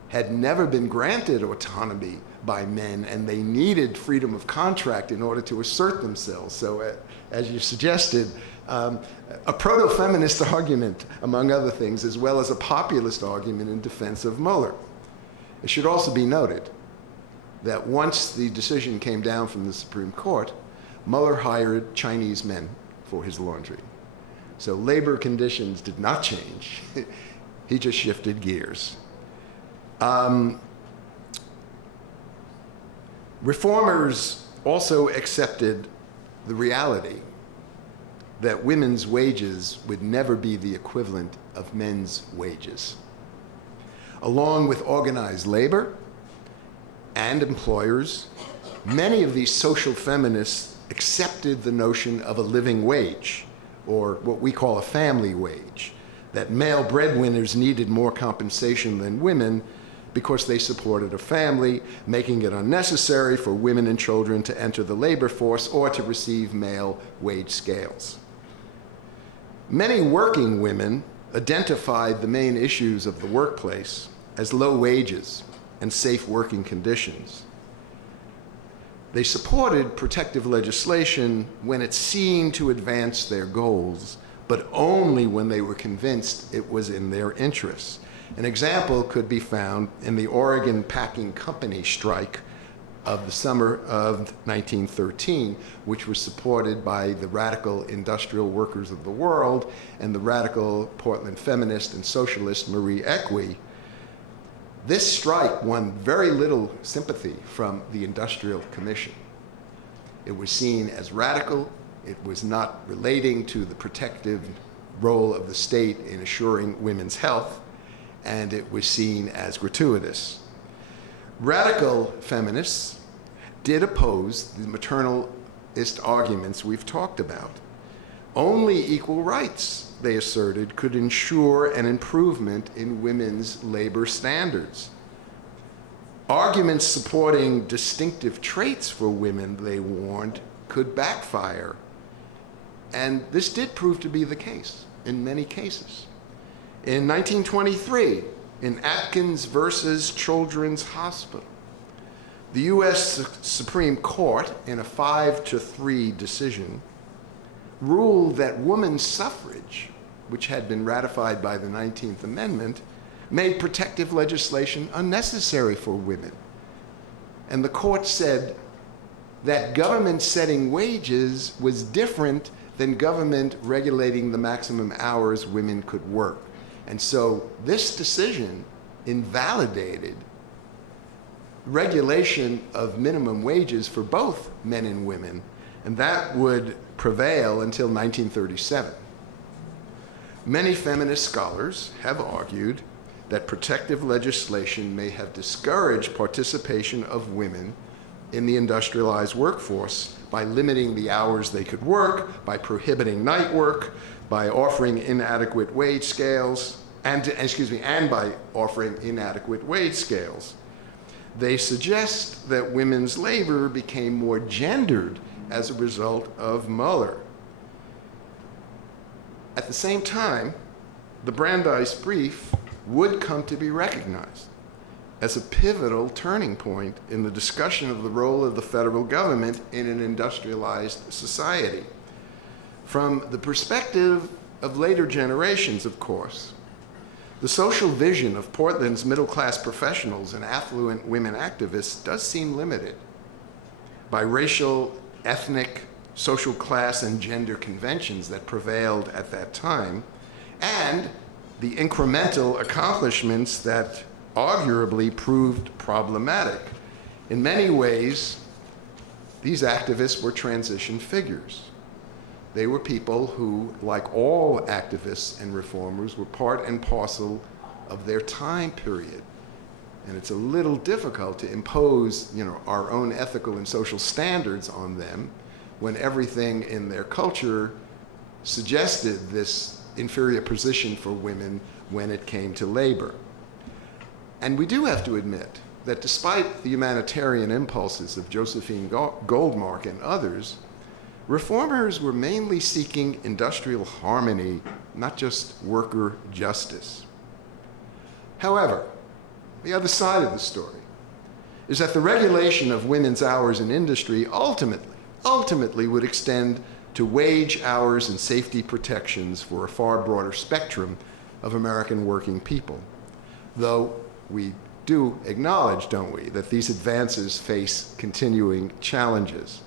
had never been granted autonomy by men and they needed freedom of contract in order to assert themselves. So as you suggested, a proto-feminist argument, among other things, as well as a populist argument in defense of Muller. It should also be noted that once the decision came down from the Supreme Court, Muller hired Chinese men for his laundry. So labor conditions did not change. He just shifted gears. Reformers also accepted the reality that women's wages would never be the equivalent of men's wages. Along with organized labor and employers, many of these social feminists accepted the notion of a living wage, or what we call a family wage, that male breadwinners needed more compensation than women because they supported a family, making it unnecessary for women and children to enter the labor force or to receive male wage scales. Many working women identified the main issues of the workplace as low wages and safe working conditions. They supported protective legislation when it seemed to advance their goals, but only when they were convinced it was in their interests. An example could be found in the Oregon Packing Company strike of the summer of 1913, which was supported by the radical industrial workers of the world and the radical Portland feminist and socialist Marie Equi. This strike won very little sympathy from the Industrial Commission. It was seen as radical. It was not relating to the protective role of the state in assuring women's health, and it was seen as gratuitous. Radical feminists did oppose the maternalist arguments we've talked about. Only equal rights, they asserted, could ensure an improvement in women's labor standards. Arguments supporting distinctive traits for women, they warned, could backfire. And this did prove to be the case in many cases. In 1923, in Atkins versus Children's Hospital, the U.S. Supreme Court, in a 5-3 decision, ruled that women's suffrage, which had been ratified by the 19th Amendment, made protective legislation unnecessary for women. And the court said that government setting wages was different than government regulating the maximum hours women could work. And so this decision invalidated regulation of minimum wages for both men and women, and that would prevail until 1937. Many feminist scholars have argued that protective legislation may have discouraged participation of women in the industrialized workforce by limiting the hours they could work, by prohibiting night work, by offering inadequate wage scales, and by offering inadequate wage scales. They suggest that women's labor became more gendered as a result of Muller. At the same time, the Brandeis Brief would come to be recognized as a pivotal turning point in the discussion of the role of the federal government in an industrialized society. From the perspective of later generations, of course, the social vision of Portland's middle-class professionals and affluent women activists does seem limited by racial, ethnic, social class, and gender conventions that prevailed at that time, and the incremental accomplishments that arguably proved problematic. In many ways, these activists were transition figures. They were people who, like all activists and reformers, were part and parcel of their time period. And it's a little difficult to impose, our own ethical and social standards on them when everything in their culture suggested this inferior position for women when it came to labor. And we do have to admit that despite the humanitarian impulses of Josephine Goldmark and others, reformers were mainly seeking industrial harmony, not just worker justice. However, the other side of the story is that the regulation of women's hours in industry ultimately would extend to wage hours and safety protections for a far broader spectrum of American working people. Though we do acknowledge, don't we, that these advances face continuing challenges.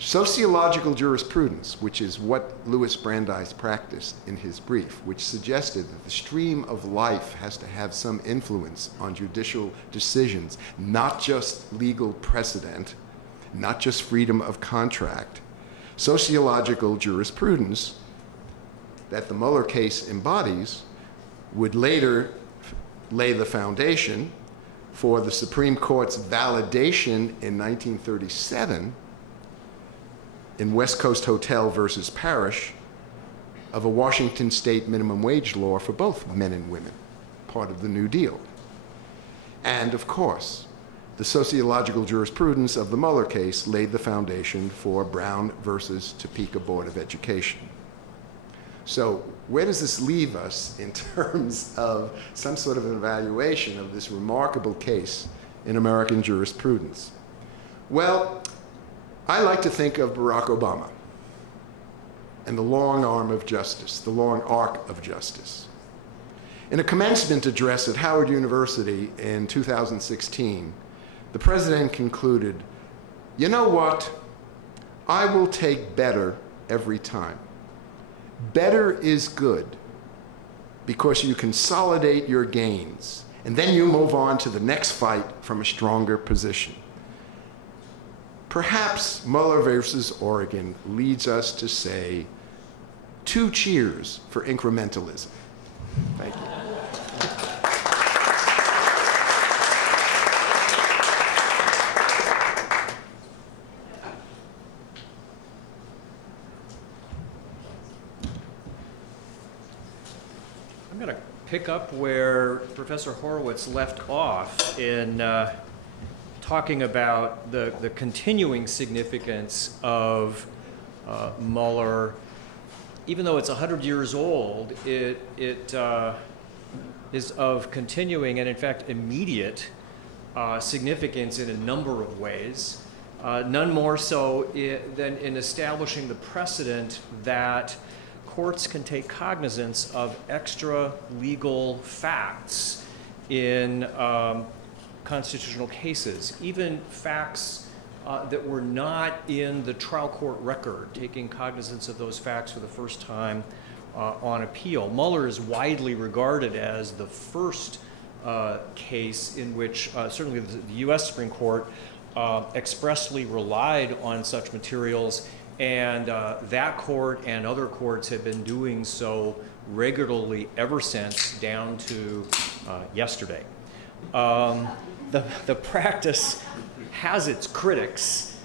Sociological jurisprudence, which is what Louis Brandeis practiced in his brief, which suggested that the stream of life has to have some influence on judicial decisions, not just legal precedent, not just freedom of contract. Sociological jurisprudence that the Muller case embodies would later lay the foundation for the Supreme Court's validation in 1937 in West Coast Hotel versus Parrish of a Washington state minimum wage law for both men and women, part of the New Deal. And of course, the sociological jurisprudence of the Muller case laid the foundation for Brown versus Topeka Board of Education. So where does this leave us in terms of some sort of an evaluation of this remarkable case in American jurisprudence? Well, I like to think of Barack Obama and the long arm of justice, the long arc of justice. In a commencement address at Howard University in 2016, the president concluded, "You know what? I will take better every time. Better is good because you consolidate your gains, and then you move on to the next fight from a stronger position." Perhaps Muller versus Oregon leads us to say, 2 cheers for incrementalism. Thank you. I'm going to pick up where Professor Horowitz left off in talking about the continuing significance of Muller. Even though it's 100 years old, it is of continuing and, in fact, immediate significance in a number of ways. None more so than in establishing the precedent that courts can take cognizance of extra legal facts in constitutional cases, even facts that were not in the trial court record, taking cognizance of those facts for the first time on appeal. Muller is widely regarded as the first case in which certainly the U.S. Supreme Court expressly relied on such materials, and that court and other courts have been doing so regularly ever since, down to yesterday. The practice has its critics.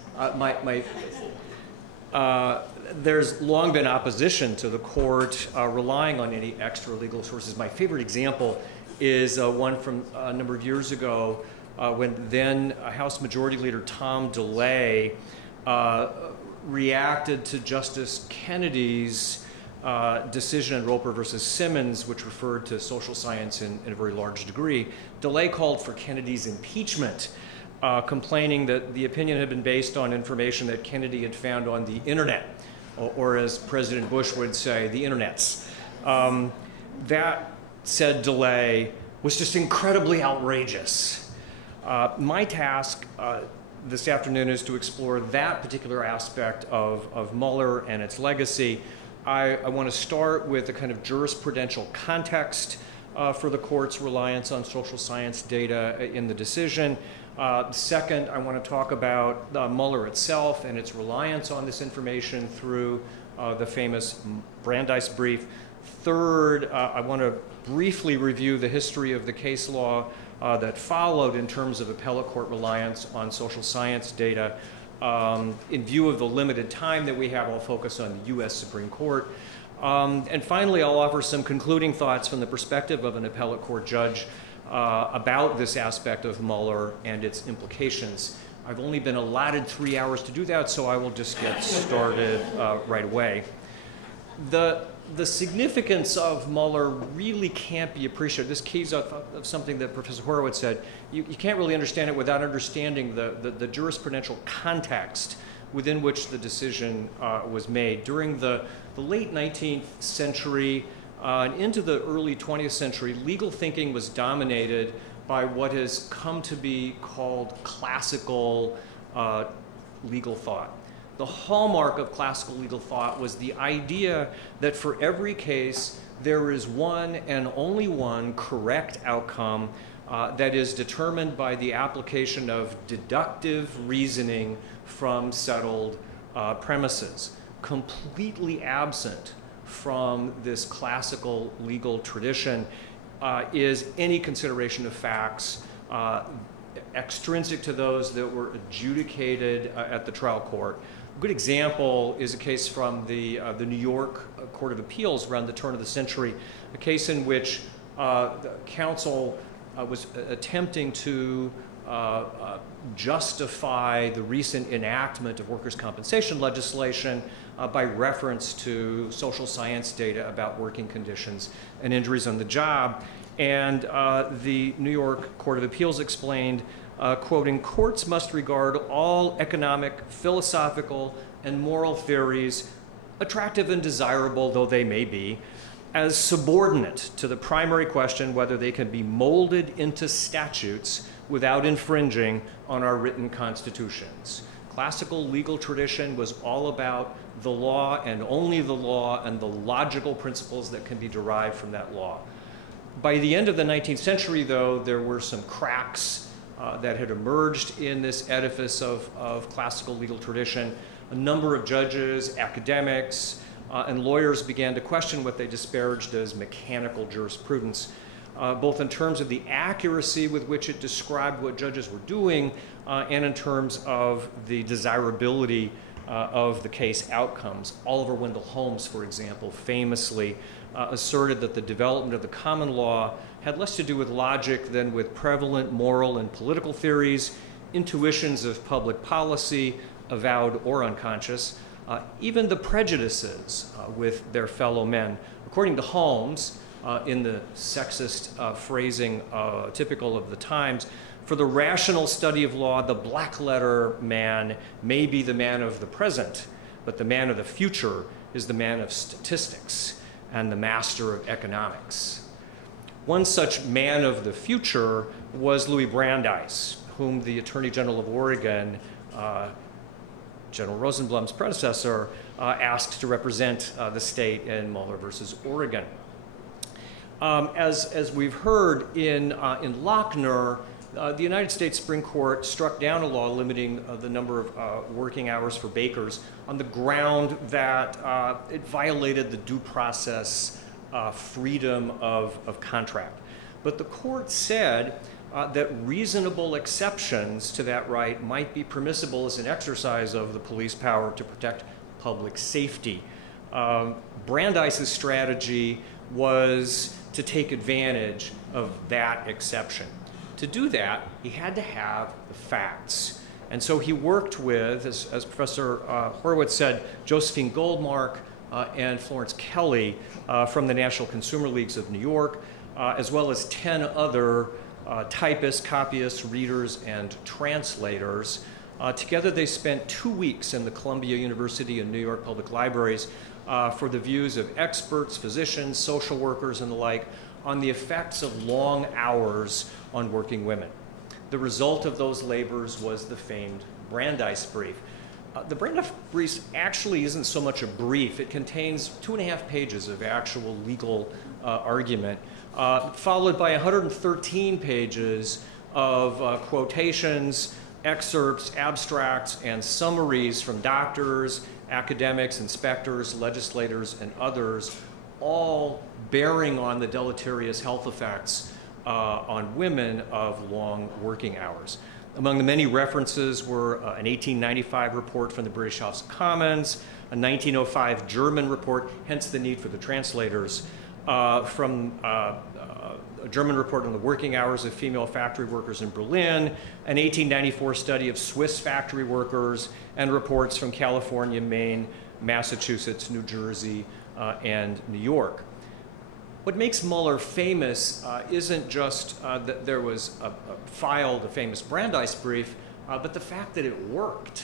There's long been opposition to the court relying on any extra legal sources. My favorite example is one from a number of years ago when then House Majority Leader Tom DeLay reacted to Justice Kennedy's decision in Roper versus Simmons, which referred to social science in a very large degree. DeLay called for Kennedy's impeachment, complaining that the opinion had been based on information that Kennedy had found on the internet, or as President Bush would say, the internets. That, said DeLay, was just incredibly outrageous. My task this afternoon is to explore that particular aspect of Muller and its legacy. I want to start with a kind of jurisprudential context for the court's reliance on social science data in the decision. Second, I want to talk about Muller itself and its reliance on this information through the famous Brandeis Brief. Third, I want to briefly review the history of the case law that followed in terms of appellate court reliance on social science data. In view of the limited time that we have, I'll focus on the U.S. Supreme Court. And finally, I'll offer some concluding thoughts from the perspective of an appellate court judge about this aspect of Muller and its implications. I've only been allotted 3 hours to do that, so I will just get started right away. The significance of Muller really can't be appreciated. This keys off of something that Professor Horowitz said. You can't really understand it without understanding the jurisprudential context within which the decision was made. During the late 19th century and into the early 20th century, legal thinking was dominated by what has come to be called classical legal thought. The hallmark of classical legal thought was the idea that for every case, there is one and only one correct outcome that is determined by the application of deductive reasoning from settled premises. Completely absent from this classical legal tradition is any consideration of facts extrinsic to those that were adjudicated at the trial court. A good example is a case from the New York Court of Appeals around the turn of the century, a case in which the counsel was attempting to justify the recent enactment of workers' compensation legislation by reference to social science data about working conditions and injuries on the job. And the New York Court of Appeals explained, quoting, "Courts must regard all economic, philosophical, and moral theories, attractive and desirable though they may be, as subordinate to the primary question whether they can be molded into statutes without infringing on our written constitutions." Classical legal tradition was all about the law and only the law and the logical principles that can be derived from that law. By the end of the 19th century, though, there were some cracks that had emerged in this edifice of classical legal tradition. A number of judges, academics, and lawyers began to question what they disparaged as mechanical jurisprudence, both in terms of the accuracy with which it described what judges were doing and in terms of the desirability of the case outcomes. Oliver Wendell Holmes, for example, famously asserted that the development of the common law had less to do with logic than with prevalent moral and political theories, intuitions of public policy, avowed or unconscious, even the prejudices with their fellow men. According to Holmes, in the sexist phrasing typical of the times, for the rational study of law, the black letter man may be the man of the present, but the man of the future is the man of statistics and the master of economics. One such man of the future was Louis Brandeis, whom the Attorney General of Oregon, General Rosenblum's predecessor, asked to represent the state in Muller versus Oregon. As we've heard in Lochner, the United States Supreme Court struck down a law limiting the number of working hours for bakers on the ground that it violated the due process freedom of contract. But the court said that reasonable exceptions to that right might be permissible as an exercise of the police power to protect public safety. Brandeis' strategy was to take advantage of that exception. To do that, he had to have the facts. And so he worked with, as Professor Horowitz said, Josephine Goldmark and Florence Kelly from the National Consumer Leagues of New York, as well as 10 other typists, copyists, readers, and translators. Together they spent 2 weeks in the Columbia University and New York Public Libraries for the views of experts, physicians, social workers, and the like on the effects of long hours on working women. The result of those labors was the famed Brandeis Brief. The Brandeis Brief actually isn't so much a brief. It contains 2.5 pages of actual legal argument, followed by 113 pages of quotations, excerpts, abstracts, and summaries from doctors, academics, inspectors, legislators, and others, all bearing on the deleterious health effects on women of long working hours. Among the many references were an 1895 report from the British House of Commons, a 1905 German report, hence the need for the translators, from a German report on the working hours of female factory workers in Berlin, an 1894 study of Swiss factory workers, and reports from California, Maine, Massachusetts, New Jersey, and New York. What makes Muller famous isn't just that there was filed a famous Brandeis brief, but the fact that it worked.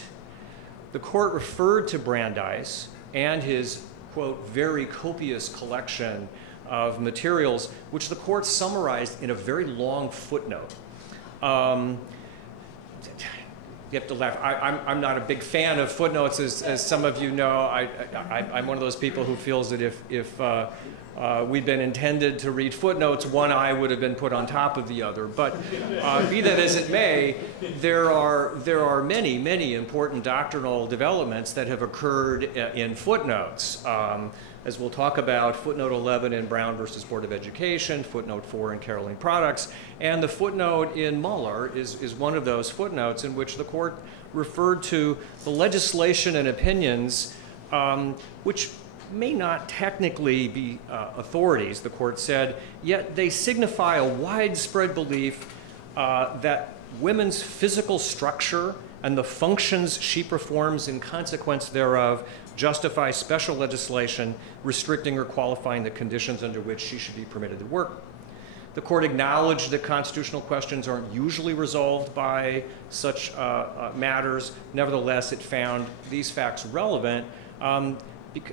The court referred to Brandeis and his, quote, very copious collection of materials, which the court summarized in a very long footnote. You have to laugh. I'm not a big fan of footnotes, as some of you know. I'm one of those people who feels that if we'd been intended to read footnotes, one eye would have been put on top of the other. But be that as it may, there are many, many important doctrinal developments that have occurred in footnotes. As we'll talk about, footnote 11 in Brown versus Board of Education, footnote 4 in Caroline Products, and the footnote in Muller is one of those footnotes in which the court referred to the legislation and opinions which may not technically be authorities, the court said, yet they signify a widespread belief that women's physical structure and the functions she performs in consequence thereof justify special legislation restricting or qualifying the conditions under which she should be permitted to work. The court acknowledged that constitutional questions aren't usually resolved by such matters. Nevertheless, it found these facts relevant.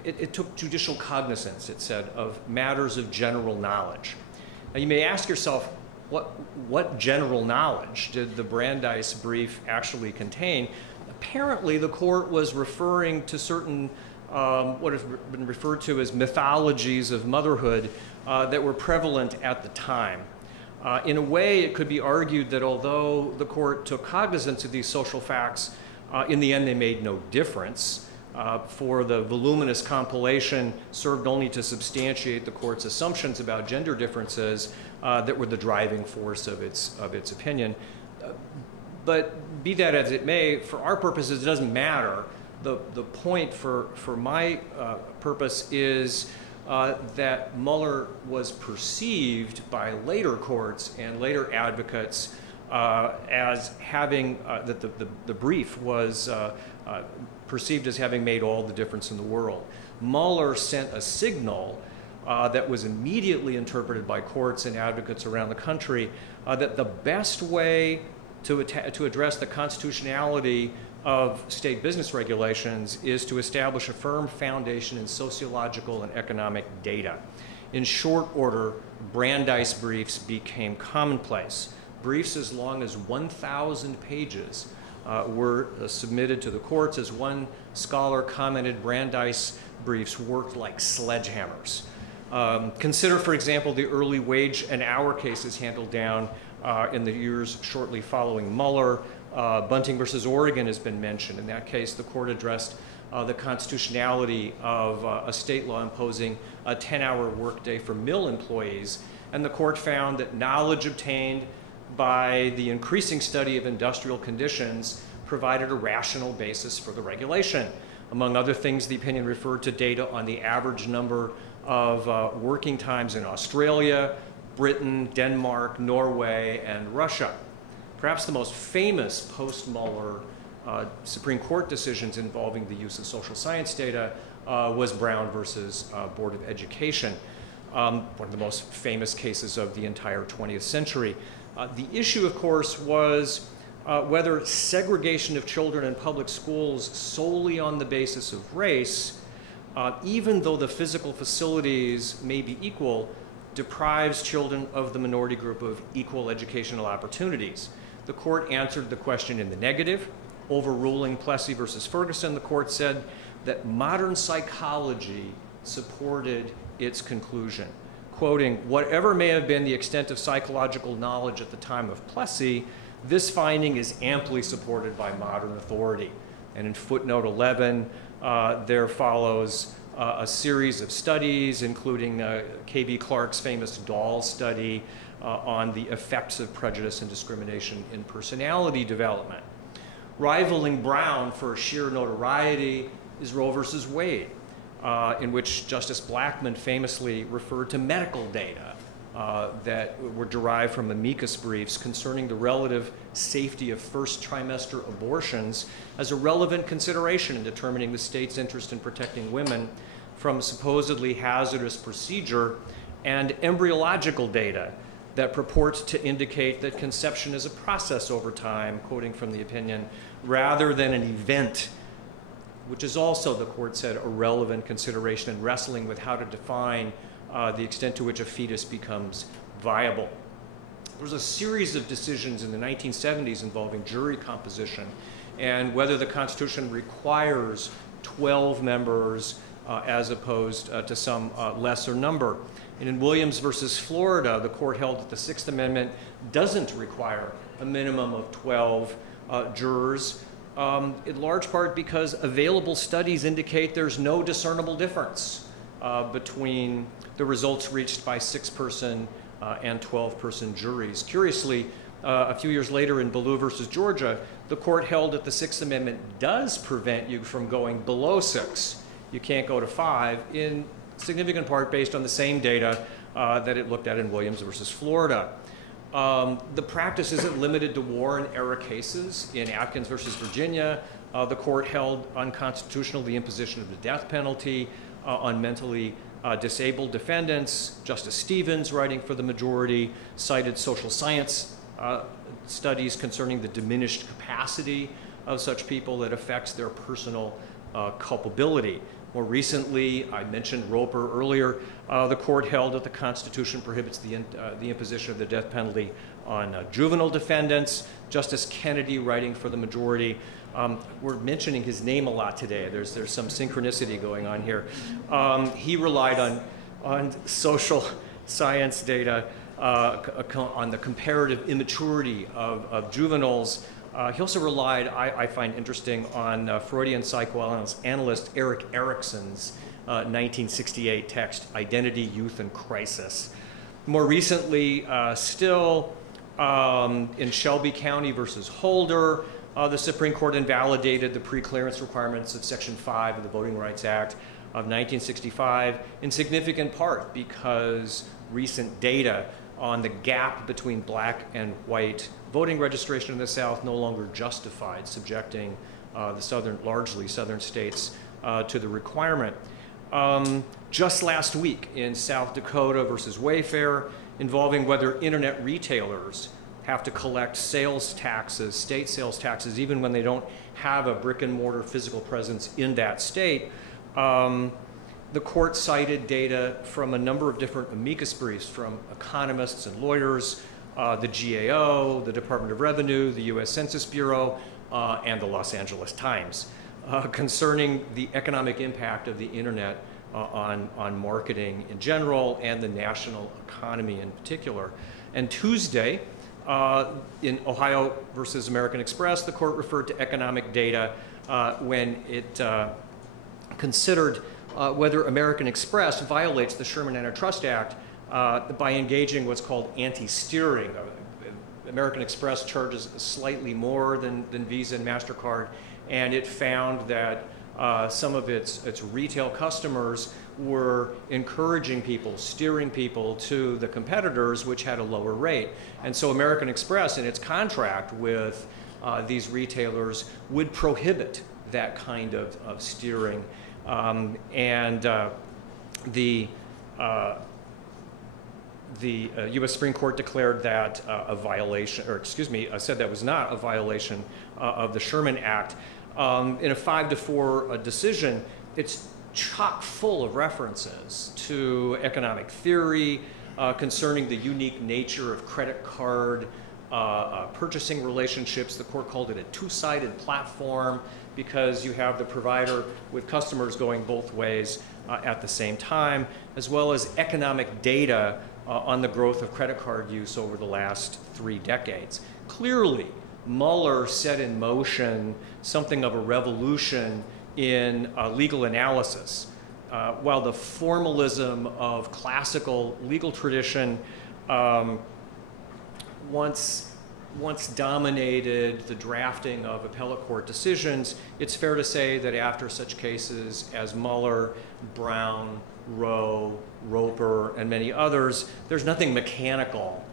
It took judicial cognizance, it said, of matters of general knowledge. Now, you may ask yourself, what general knowledge did the Brandeis brief actually contain? Apparently, the court was referring to certain, what have been referred to as mythologies of motherhood that were prevalent at the time. In a way, it could be argued that although the court took cognizance of these social facts, in the end they made no difference. For the voluminous compilation served only to substantiate the court's assumptions about gender differences that were the driving force of its opinion. But be that as it may, for our purposes, it doesn't matter. The point for my purpose is that Muller was perceived by later courts and later advocates as having, that the brief was perceived as having made all the difference in the world. Muller sent a signal that was immediately interpreted by courts and advocates around the country that the best way to address the constitutionality of state business regulations is to establish a firm foundation in sociological and economic data. In short order, Brandeis briefs became commonplace. Briefs as long as 1,000 pages were submitted to the courts. As one scholar commented, Brandeis briefs worked like sledgehammers. Consider, for example, the early wage and hour cases handled down in the years shortly following Muller. Bunting versus Oregon has been mentioned. In that case, the court addressed the constitutionality of a state law imposing a 10-hour workday for mill employees, and the court found that knowledge obtained by the increasing study of industrial conditions provided a rational basis for the regulation. Among other things, the opinion referred to data on the average number of working times in Australia, Britain, Denmark, Norway, and Russia. Perhaps the most famous post-Muller Supreme Court decisions involving the use of social science data was Brown versus Board of Education, one of the most famous cases of the entire 20th century. The issue, of course, was whether segregation of children in public schools solely on the basis of race, even though the physical facilities may be equal, deprives children of the minority group of equal educational opportunities. The court answered the question in the negative. Overruling Plessy versus Ferguson, the court said that modern psychology supported its conclusion. quoting, "Whatever may have been the extent of psychological knowledge at the time of Plessy, this finding is amply supported by modern authority." And in footnote 11, there follows a series of studies, including K.B. Clark's famous Dahl study on the effects of prejudice and discrimination in personality development. Rivaling Brown for sheer notoriety is Roe versus Wade, in which Justice Blackmun famously referred to medical data that were derived from amicus briefs concerning the relative safety of first trimester abortions as a relevant consideration in determining the state's interest in protecting women from supposedly hazardous procedure, and embryological data that purports to indicate that conception is a process over time, quoting from the opinion, rather than an event, which is also, the court said, a relevant consideration in wrestling with how to define the extent to which a fetus becomes viable. There was a series of decisions in the 1970s involving jury composition and whether the Constitution requires 12 members as opposed to some lesser number. And in Williams versus Florida, the court held that the Sixth Amendment doesn't require a minimum of 12 jurors, in large part because available studies indicate there's no discernible difference between the results reached by 6-person and 12-person juries. Curiously, a few years later in Ballou versus Georgia, the court held that the Sixth Amendment does prevent you from going below 6. You can't go to 5, in significant part based on the same data that it looked at in Williams versus Florida. The practice isn't limited to war and era cases. In Atkins versus Virginia, the court held unconstitutional the imposition of the death penalty on mentally disabled defendants. Justice Stevens, writing for the majority, cited social science studies concerning the diminished capacity of such people that affects their personal culpability. More recently, I mentioned Roper earlier, the court held that the Constitution prohibits the imposition of the death penalty on juvenile defendants. Justice Kennedy, writing for the majority, we're mentioning his name a lot today. There's some synchronicity going on here. He relied on social science data on the comparative immaturity of juveniles. He also relied, I find interesting, on Freudian psychoanalyst Erik Erikson's 1968 text, Identity, Youth, and Crisis. More recently, still in Shelby County versus Holder, the Supreme Court invalidated the pre-clearance requirements of Section 5 of the Voting Rights Act of 1965, in significant part because recent data on the gap between black and white voting registration in the South no longer justified subjecting the largely southern states to the requirement. Just last week in South Dakota versus Wayfair, involving whether internet retailers have to collect sales taxes, state sales taxes, even when they don't have a brick and mortar physical presence in that state, the court cited data from a number of different amicus briefs from economists and lawyers, the GAO, the Department of Revenue, the US Census Bureau, and the Los Angeles Times, concerning the economic impact of the internet on marketing in general and the national economy in particular. And Tuesday, in Ohio versus American Express, the court referred to economic data when it considered whether American Express violates the Sherman Antitrust Act by engaging what's called anti-steering. American Express charges slightly more than Visa and MasterCard, and it found that some of its retail customers were encouraging people, steering people to the competitors which had a lower rate. And so American Express, in its contract with these retailers, would prohibit that kind of steering. The U.S. Supreme Court declared that a violation, or excuse me, said that was not a violation of the Sherman Act. In a 5-4 decision, it's chock full of references to economic theory concerning the unique nature of credit card purchasing relationships. The court called it a two-sided platform because you have the provider with customers going both ways at the same time, as well as economic data on the growth of credit card use over the last 3 decades. Clearly, Muller set in motion something of a revolution in legal analysis. While the formalism of classical legal tradition once dominated the drafting of appellate court decisions, it's fair to say that after such cases as Muller, Brown, Roe, Roper, and many others, there's nothing mechanical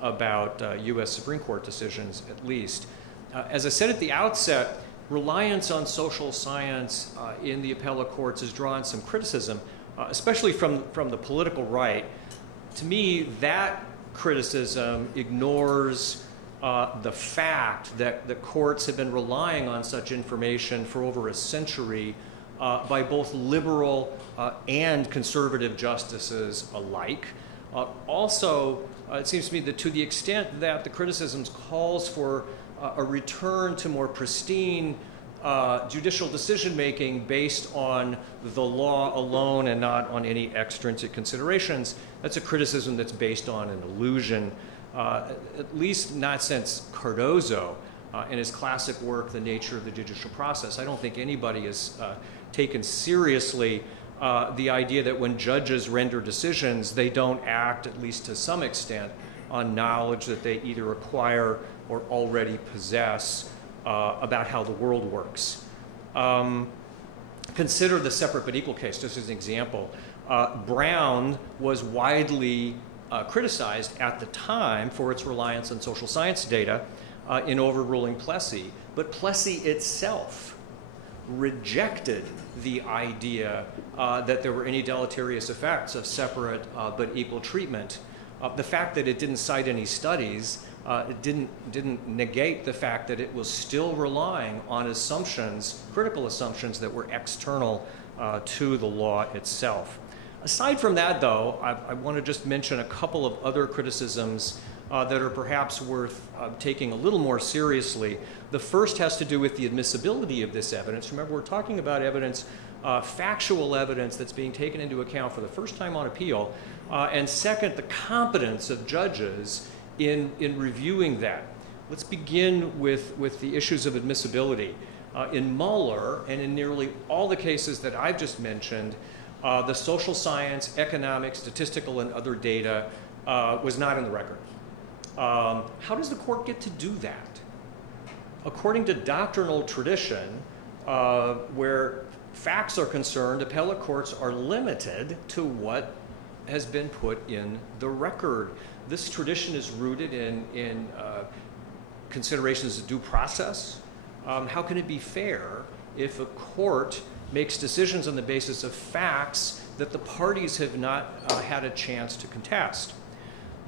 about U.S. Supreme Court decisions, at least. As I said at the outset, reliance on social science in the appellate courts has drawn some criticism, especially from the political right. To me, that criticism ignores the fact that the courts have been relying on such information for over a century by both liberal and conservative justices alike. Also, it seems to me that to the extent that the criticisms calls for a return to more pristine judicial decision-making based on the law alone and not on any extrinsic considerations, that's a criticism that's based on an illusion, at least not since Cardozo in his classic work, The Nature of the Judicial Process. I don't think anybody has taken seriously the idea that when judges render decisions, they don't act, at least to some extent, on knowledge that they either acquire or already possess about how the world works. Consider the separate but equal case, just as an example. Brown was widely criticized at the time for its reliance on social science data in overruling Plessy, but Plessy itself rejected the idea that there were any deleterious effects of separate but equal treatment. The fact that it didn't cite any studies it didn't negate the fact that it was still relying on assumptions, critical assumptions that were external to the law itself. Aside from that, though, I want to just mention a couple of other criticisms that are perhaps worth taking a little more seriously. The first has to do with the admissibility of this evidence. Remember, we're talking about evidence, factual evidence that's being taken into account for the first time on appeal. And second, the competence of judges in reviewing that. Let's begin with the issues of admissibility. In Muller, and in nearly all the cases that I've just mentioned, the social science, economic, statistical, and other data was not in the record. How does the court get to do that? According to doctrinal tradition, where facts are concerned, appellate courts are limited to what has been put in the record. This tradition is rooted in considerations of due process. How can it be fair if a court makes decisions on the basis of facts that the parties have not had a chance to contest?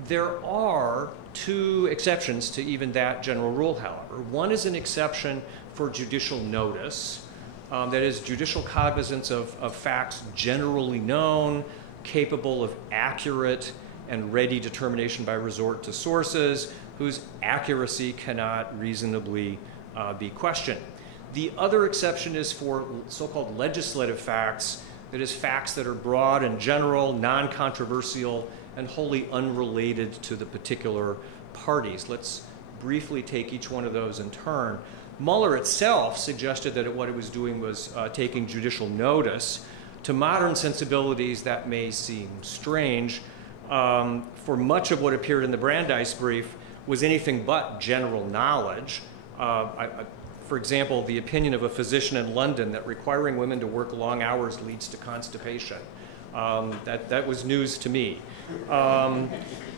There are 2 exceptions to even that general rule, however. One is an exception for judicial notice, that is judicial cognizance of facts generally known, capable of accurate and ready determination by resort to sources whose accuracy cannot reasonably be questioned. The other exception is for so-called legislative facts, that is facts that are broad and general, non-controversial, and wholly unrelated to the particular parties. Let's briefly take each one of those in turn. Muller itself suggested that what it was doing was taking judicial notice. To modern sensibilities, that may seem strange. For much of what appeared in the Brandeis Brief was anything but general knowledge. For example, the opinion of a physician in London that requiring women to work long hours leads to constipation. That was news to me.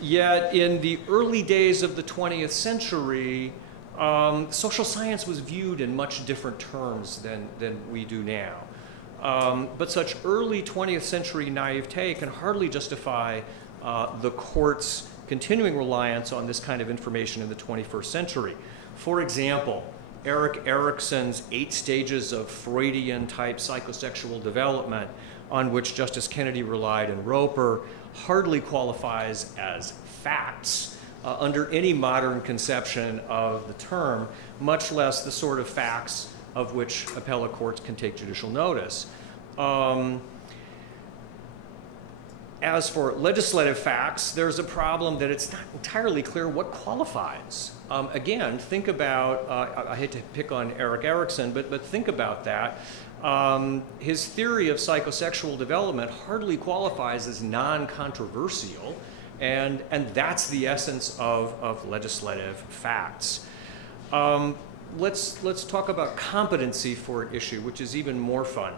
Yet in the early days of the 20th century, social science was viewed in much different terms than we do now. But such early 20th century naivete can hardly justify the court's continuing reliance on this kind of information in the 21st century. For example, Erik Erikson's 8 stages of Freudian-type psychosexual development, on which Justice Kennedy relied in Roper, hardly qualifies as facts. under any modern conception of the term, much less the sort of facts of which appellate courts can take judicial notice. As for legislative facts, there's a problem that it's not entirely clear what qualifies. Again, think about, I hate to pick on Erik Erikson, but think about that. His theory of psychosexual development hardly qualifies as non-controversial, and that's the essence of legislative facts. Let's talk about competency for an issue, which is even more fun.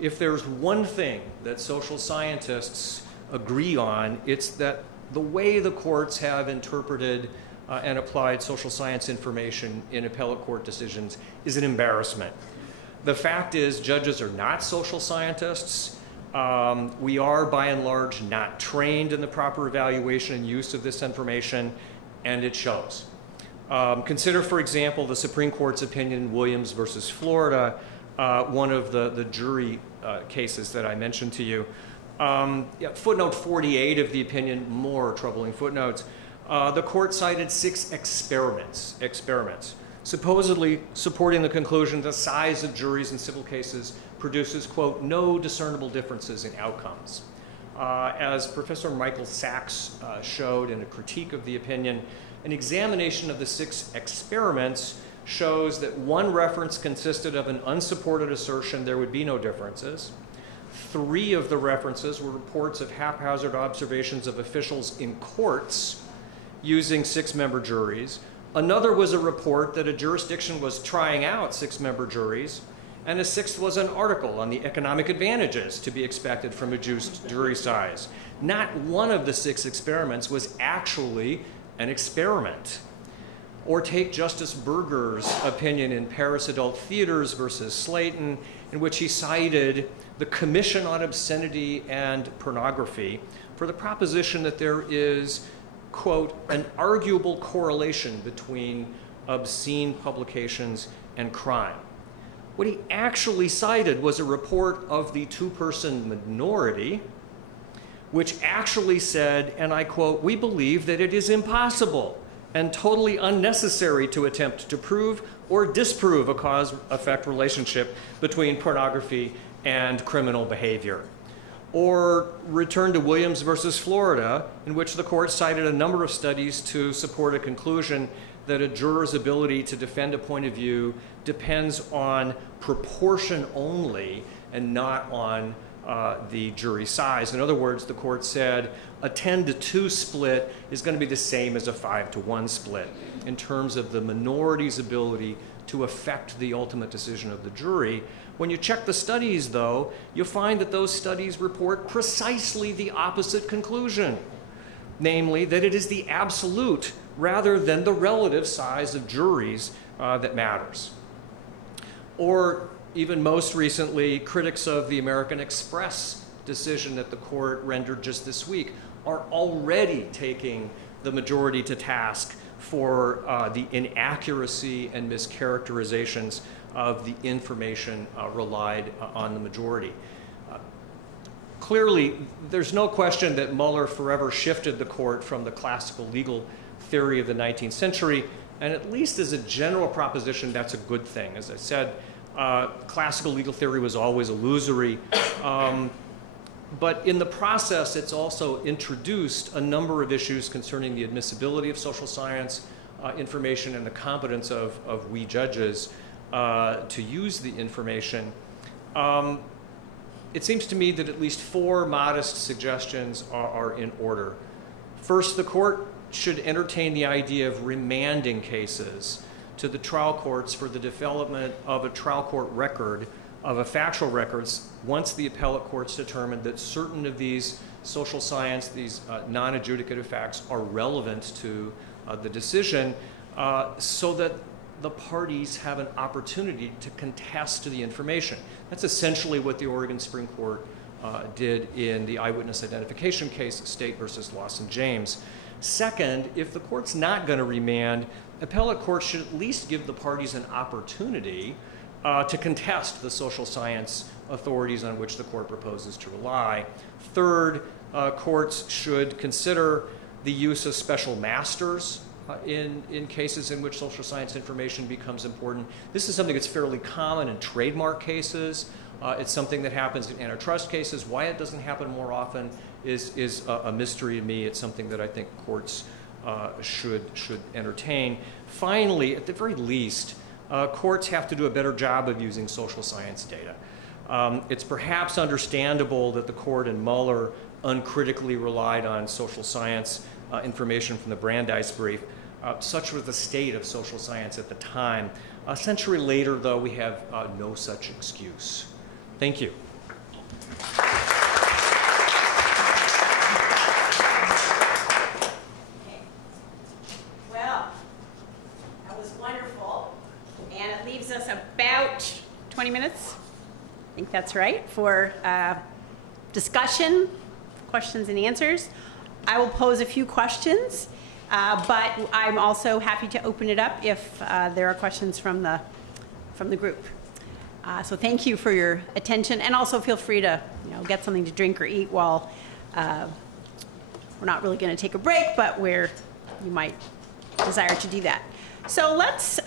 If there's one thing that social scientists agree on, it's that the way the courts have interpreted and applied social science information in appellate court decisions is an embarrassment. The fact is, judges are not social scientists. We are, by and large, not trained in the proper evaluation and use of this information, and it shows. Consider, for example, the Supreme Court's opinion in Williams versus Florida, one of the jury cases that I mentioned to you. Footnote 48 of the opinion, more troubling footnotes. The court cited 6 experiments, supposedly supporting the conclusion the size of juries in civil cases produces, quote, no discernible differences in outcomes. As Professor Michael Sachs showed in a critique of the opinion, an examination of the 6 experiments shows that one reference consisted of an unsupported assertion there would be no differences. 3 of the references were reports of haphazard observations of officials in courts using 6-member juries. Another was a report that a jurisdiction was trying out 6-member juries, and a 6th was an article on the economic advantages to be expected from reduced jury size. Not one of the 6 experiments was actually an experiment. Or take Justice Berger's opinion in Paris Adult Theaters versus Slayton, in which he cited the Commission on Obscenity and Pornography for the proposition that there is, quote, an arguable correlation between obscene publications and crime. What he actually cited was a report of the 2-person minority, which actually said, and I quote, "We believe that it is impossible and totally unnecessary to attempt to prove or disprove a cause-effect relationship between pornography and criminal behavior." Or return to Williams versus Florida, in which the court cited a number of studies to support a conclusion that a juror's ability to defend a point of view depends on proportion only and not on the jury size. In other words, the court said a 10-to-2 split is going to be the same as a 5-to-1 split in terms of the minority's ability to affect the ultimate decision of the jury. When you check the studies, though, you'll find that those studies report precisely the opposite conclusion, namely that it is the absolute rather than the relative size of juries that matters. Or even most recently, critics of the American Express decision that the court rendered just this week are already taking the majority to task for the inaccuracy and mischaracterizations of the information relied on the majority. Clearly, there's no question that Muller forever shifted the court from the classical legal theory of the 19th century, and at least as a general proposition, that's a good thing. As I said, classical legal theory was always illusory, but in the process, it's also introduced a number of issues concerning the admissibility of social science information and the competence of we judges to use the information. It seems to me that at least 4 modest suggestions are in order. First, the court should entertain the idea of remanding cases to the trial courts for the development of a trial court record of a factual records once the appellate courts determined that certain of these social science, these non-adjudicative facts are relevant to the decision so that the parties have an opportunity to contest the information. That's essentially what the Oregon Supreme Court did in the eyewitness identification case, State versus Lawson James. Second, if the court's not going to remand, appellate courts should at least give the parties an opportunity to contest the social science authorities on which the court proposes to rely. Third, courts should consider the use of special masters in cases in which social science information becomes important. This is something that's fairly common in trademark cases. It's something that happens in antitrust cases. Why it doesn't happen more often is a mystery to me. It's something that I think courts should entertain. Finally, at the very least, courts have to do a better job of using social science data. It's perhaps understandable that the court in Muller uncritically relied on social science information from the Brandeis Brief. Such was the state of social science at the time. A century later, though, we have no such excuse. Thank you. Well, that was wonderful. And it leaves us about 20 minutes. I think that's right, for discussion, questions and answers. I will pose a few questions, but I'm also happy to open it up if there are questions from the group. So thank you for your attention, and also feel free to get something to drink or eat while we're not really going to take a break, but where you might desire to do that. So let's, and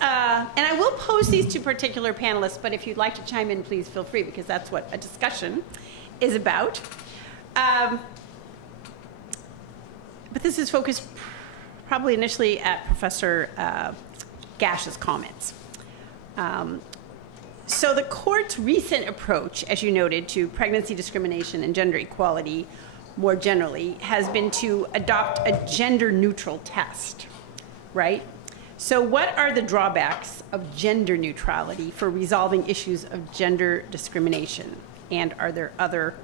I will pose these to particular panelists, but if you'd like to chime in, please feel free, because that's what a discussion is about. But this is focused probably initially at Professor Gash's comments. So the court's recent approach, as you noted, to pregnancy discrimination and gender equality more generally has been to adopt a gender-neutral test, right? So what are the drawbacks of gender neutrality for resolving issues of gender discrimination? And are there other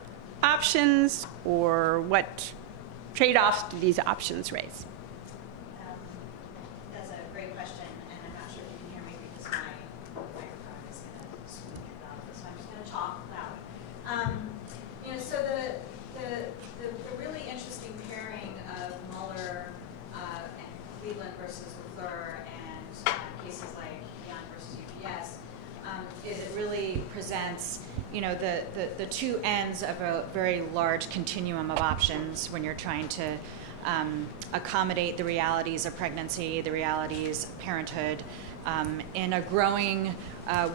options, or what trade-offs do these options raise? That's a great question, and I'm not sure if you can hear me because my microphone is going to squeak out, so I'm just going to talk loud. So the really interesting pairing of Muller and Cleveland versus Lafleur and cases like Young versus UPS is it really presents the two ends of a very large continuum of options when you're trying to accommodate the realities of pregnancy, the realities of parenthood, in a growing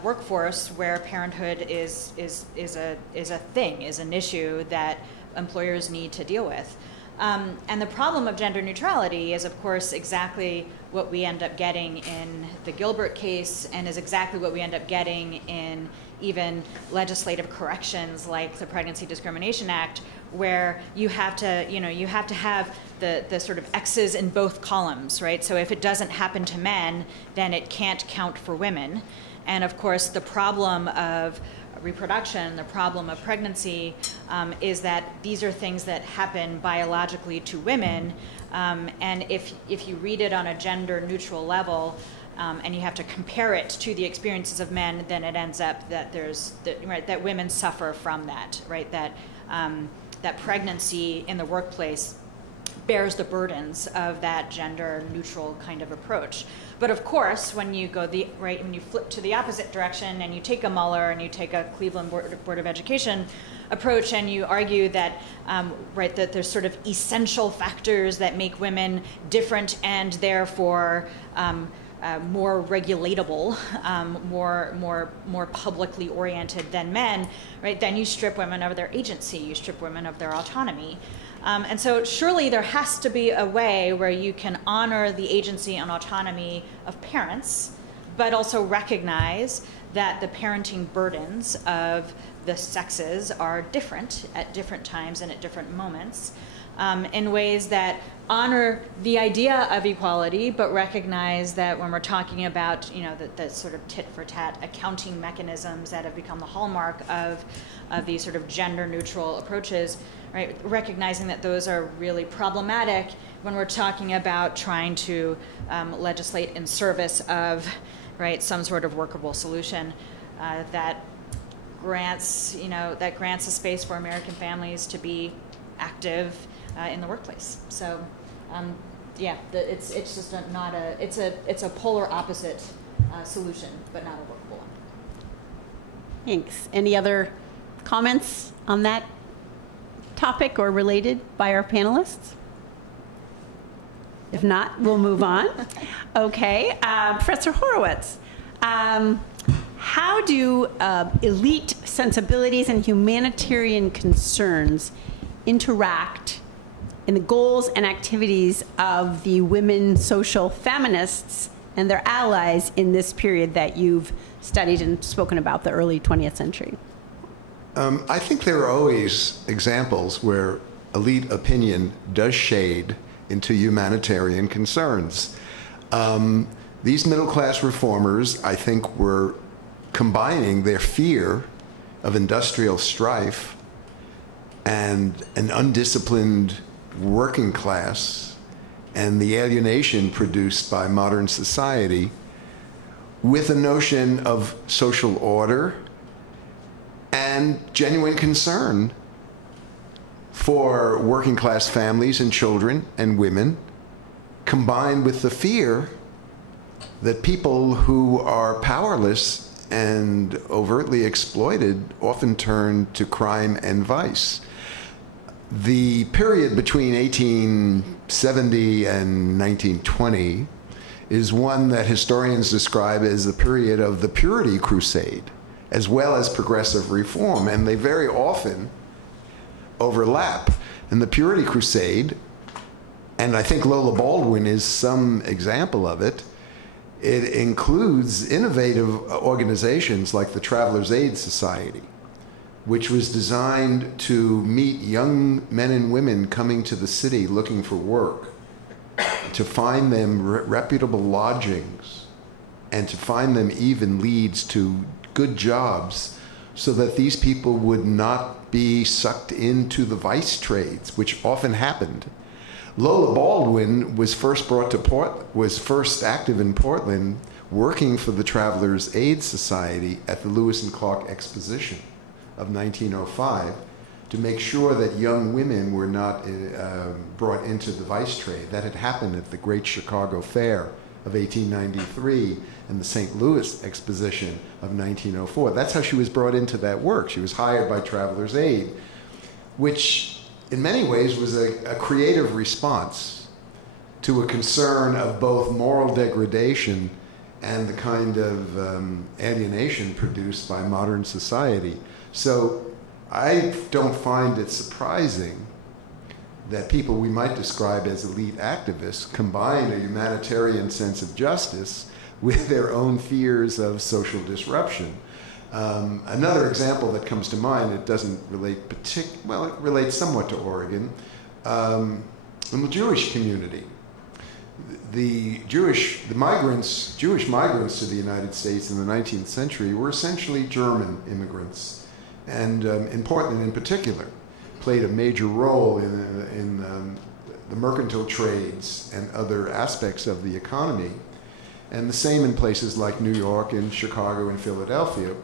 workforce where parenthood is a thing, is an issue that employers need to deal with. And the problem of gender neutrality is, of course, exactly what we end up getting in the Gilbert case, and is exactly what we end up getting in even legislative corrections like the Pregnancy Discrimination Act, where you have to have the sort of X's in both columns, right? So if it doesn't happen to men, then it can't count for women. And of course, the problem of reproduction, the problem of pregnancy, is that these are things that happen biologically to women, and if you read it on a gender-neutral level, and you have to compare it to the experiences of men, then it ends up that that women suffer from that, right? That pregnancy in the workplace bears the burdens of that gender-neutral kind of approach. But of course, when you go when you flip to the opposite direction and you take a Muller and you take a Cleveland Board of Education approach and you argue that that there's sort of essential factors that make women different and therefore more regulatable, more publicly oriented than men, right? Then you strip women of their agency, you strip women of their autonomy. And so surely there has to be a way where you can honor the agency and autonomy of parents, but also recognize that the parenting burdens of the sexes are different at different times and at different moments, in ways that honor the idea of equality, but recognize that when we're talking about the sort of tit-for-tat accounting mechanisms that have become the hallmark of these sort of gender-neutral approaches, right? Recognizing that those are really problematic when we're talking about trying to legislate in service of, right, some sort of workable solution that grants a space for American families to be active in the workplace. So, it's just it's a polar opposite solution, but not a workable one. Thanks. Any other comments on that topic or related by our panelists? If not, we'll move on. Okay, Professor Horowitz, how do elite sensibilities and humanitarian concerns interact in the goals and activities of the women social feminists and their allies in this period that you've studied and spoken about, the early 20th century? I think there are always examples where elite opinion does shade into humanitarian concerns. These middle-class reformers, I think, were combining their fear of industrial strife and an undisciplined working class and the alienation produced by modern society with a notion of social order and genuine concern for working class families and children and women, combined with the fear that people who are powerless and overtly exploited often turn to crime and vice. The period between 1870 and 1920 is one that historians describe as the period of the Purity Crusade, as well as progressive reform, and they very often overlap. And the Purity Crusade, and I think Lola Baldwin is some example of it, it includes innovative organizations like the Travelers' Aid Society, which was designed to meet young men and women coming to the city looking for work, to find them reputable lodgings, and to find them even leads to good jobs so that these people would not be sucked into the vice trades, which often happened. Lola Baldwin was first active in Portland working for the Travelers' Aid Society at the Lewis and Clark Exposition of 1905 to make sure that young women were not brought into the vice trade. That had happened at the Great Chicago Fair of 1893 and the St. Louis Exposition of 1904. That's how she was brought into that work. She was hired by Travelers' Aid, which in many ways was a creative response to a concern of both moral degradation and the kind of alienation produced by modern society. So I don't find it surprising that people we might describe as elite activists combine a humanitarian sense of justice with their own fears of social disruption. Another example that comes to mind, it doesn't relate well, it relates somewhat to Oregon, in the Jewish community. The Jewish migrants to the United States in the 19th century were essentially German immigrants, and in Portland in particular, played a major role in the mercantile trades and other aspects of the economy, and the same in places like New York and Chicago and Philadelphia.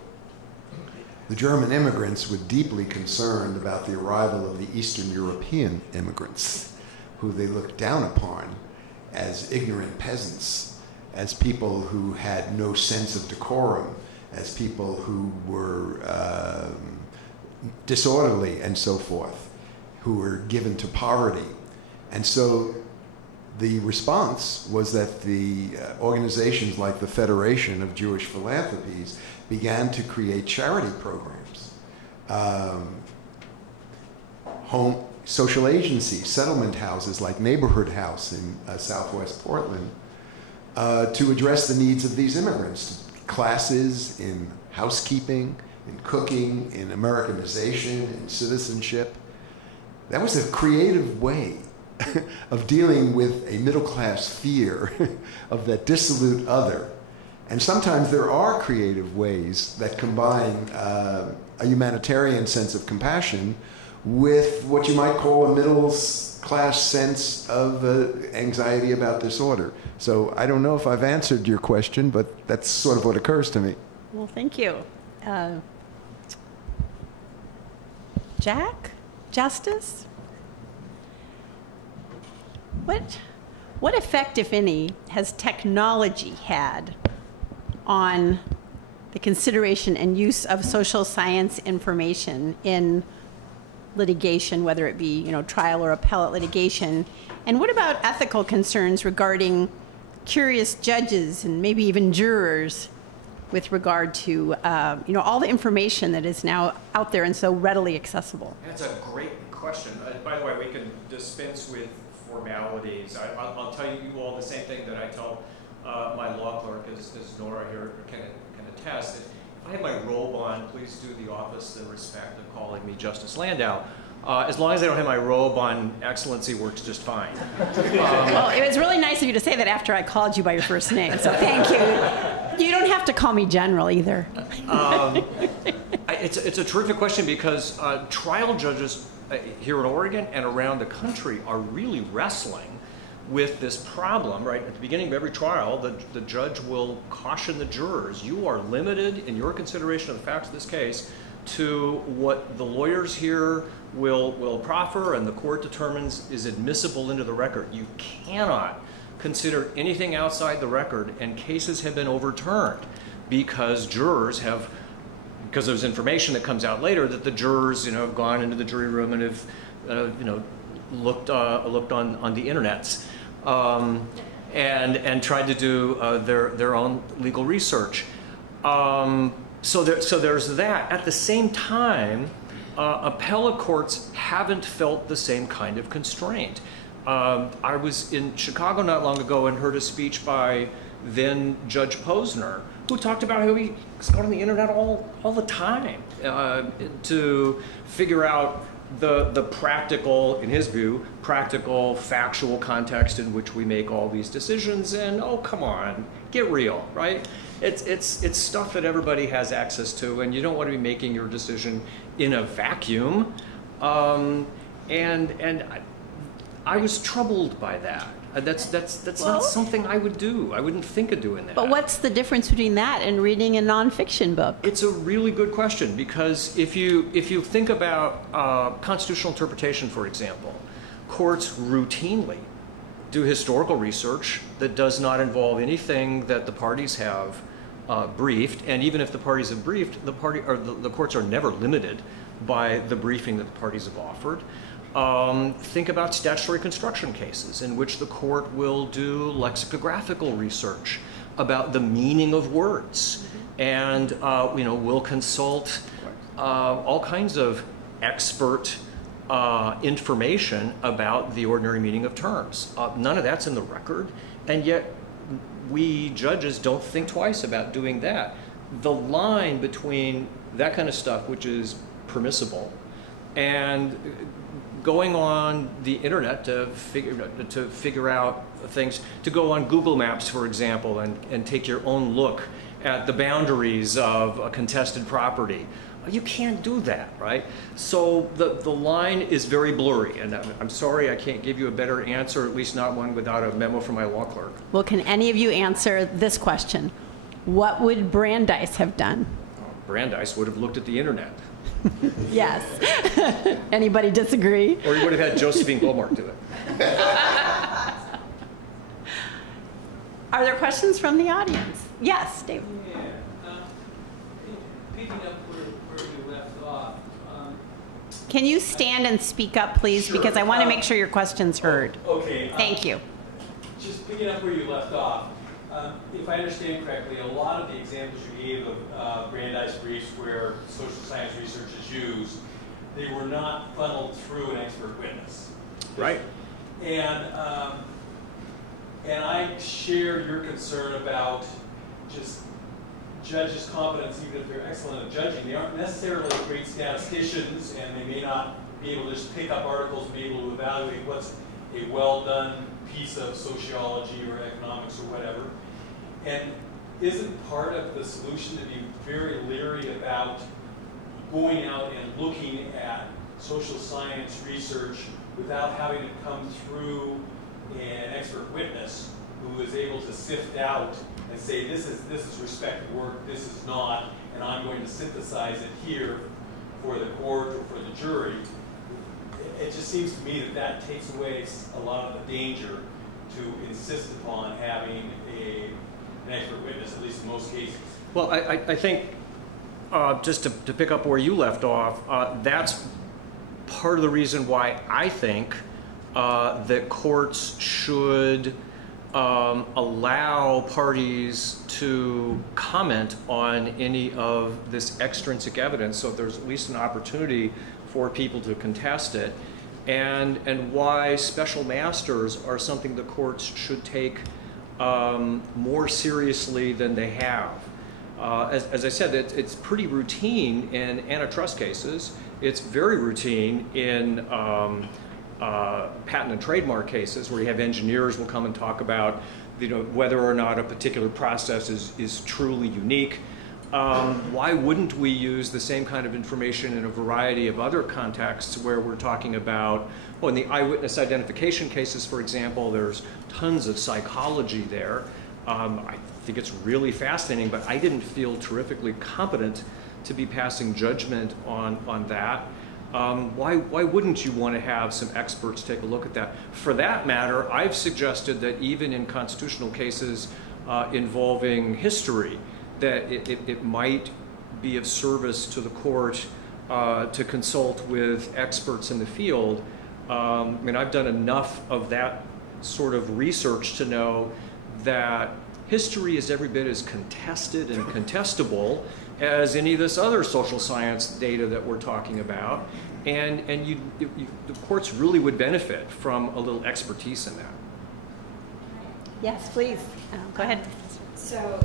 The German immigrants were deeply concerned about the arrival of the Eastern European immigrants, who they looked down upon as ignorant peasants, as people who had no sense of decorum, as people who were disorderly and so forth, who were given to poverty. And so the response was that the organizations like the Federation of Jewish Philanthropies began to create charity programs, social agencies, settlement houses like Neighborhood House in Southwest Portland, to address the needs of these immigrants. Classes in housekeeping, in cooking, in Americanization, in citizenship. That was a creative way of dealing with a middle-class fear of that dissolute other. And sometimes there are creative ways that combine a humanitarian sense of compassion with what you might call a middle-class sense of anxiety about disorder. So I don't know if I've answered your question, but that's sort of what occurs to me. Well, thank you. Jack? Justice? What effect, if any, has technology had on the consideration and use of social science information in litigation, whether it be, trial or appellate litigation? And what about ethical concerns regarding curious judges and maybe even jurors with regard to, all the information that is now out there and so readily accessible? That's a great question. By the way, we can dispense with formalities. I'll tell you all the same thing that I tell my law clerk, as Nora here can attest. If I have my robe on, please do the office the respect of calling me Justice Landau. As long as I don't have my robe on, excellency works just fine. Well, it was really nice of you to say that after I called you by your first name, so thank you. You don't have to call me General either. It's a terrific question because trial judges here in Oregon and around the country are really wrestling with this problem, right? At the beginning of every trial, the judge will caution the jurors, you are limited in your consideration of the facts of this case to what the lawyers here will proffer and the court determines is admissible into the record. You cannot consider anything outside the record, and cases have been overturned because because there's information that comes out later that the jurors, have gone into the jury room and have, looked on the internets and tried to do their own legal research. So there's that. At the same time, appellate courts haven't felt the same kind of constraint. I was in Chicago not long ago and heard a speech by then Judge Posner, who talked about how he's on the internet all the time to figure out the practical, in his view, practical, factual context in which we make all these decisions. And oh, come on, get real, right? It's stuff that everybody has access to, and you don't want to be making your decision in a vacuum. And I was troubled by that. That's not something I would do. I wouldn't think of doing that. But what's the difference between that and reading a nonfiction book? It's a really good question, because if you think about constitutional interpretation, for example, courts routinely do historical research that does not involve anything that the parties have briefed, and even if the parties have briefed, the courts are never limited by the briefing that the parties have offered. Think about statutory construction cases in which the court will do lexicographical research about the meaning of words, and will consult all kinds of expert information about the ordinary meaning of terms. None of that's in the record, and yet we judges don't think twice about doing that. The line between that kind of stuff, which is permissible, and going on the internet to figure out things, to go on Google Maps, for example, and take your own look at the boundaries of a contested property. You can't do that, right? So the line is very blurry, and I'm sorry I can't give you a better answer, at least not one without a memo from my law clerk. Well, can any of you answer this question? What would Brandeis have done? Brandeis would have looked at the internet. Yes. Anybody disagree? Or he would have had Josephine Goldmark do it. Are there questions from the audience? Yes, David. Yeah. Picking up where we left off. Can you stand and speak up, please? Sure. Because I want to make sure your question's heard. Okay. Thank you. Just picking up where you left off. If I understand correctly, a lot of the examples you gave of Brandeis briefs where social science research is used, they were not funneled through an expert witness. Right. And I share your concern about just judges' competence, even if they're excellent at judging. They aren't necessarily great statisticians, and they may not be able to just pick up articles and be able to evaluate what's a well-done piece of sociology or economics or whatever. And isn't part of the solution to be very leery about going out and looking at social science research without having it come through an expert witness who is able to sift out and say, this is respected work, this is not, and I'm going to synthesize it here for the court or for the jury? It just seems to me that takes away a lot of the danger to insist upon having an expert witness, at least in most cases. Well, I think just to pick up where you left off, that's part of the reason why I think that courts should allow parties to comment on any of this extrinsic evidence, so there's at least an opportunity for people to contest it, and why special masters are something the courts should take more seriously than they have. As I said, it's pretty routine in antitrust cases. It's very routine in patent and trademark cases where you have engineers will come and talk about, whether or not a particular process is truly unique. Why wouldn't we use the same kind of information in a variety of other contexts where we're talking about, well, in the eyewitness identification cases, for example, there's tons of psychology there. I think it's really fascinating, but I didn't feel terrifically competent to be passing judgment on that. Why wouldn't you want to have some experts take a look at that? For that matter, I've suggested that even in constitutional cases involving history, that it might be of service to the court to consult with experts in the field. I mean, I've done enough of that sort of research to know that history is every bit as contested and contestable as any of this other social science data that we're talking about. And the courts really would benefit from a little expertise in that. Yes, please. Go ahead. So,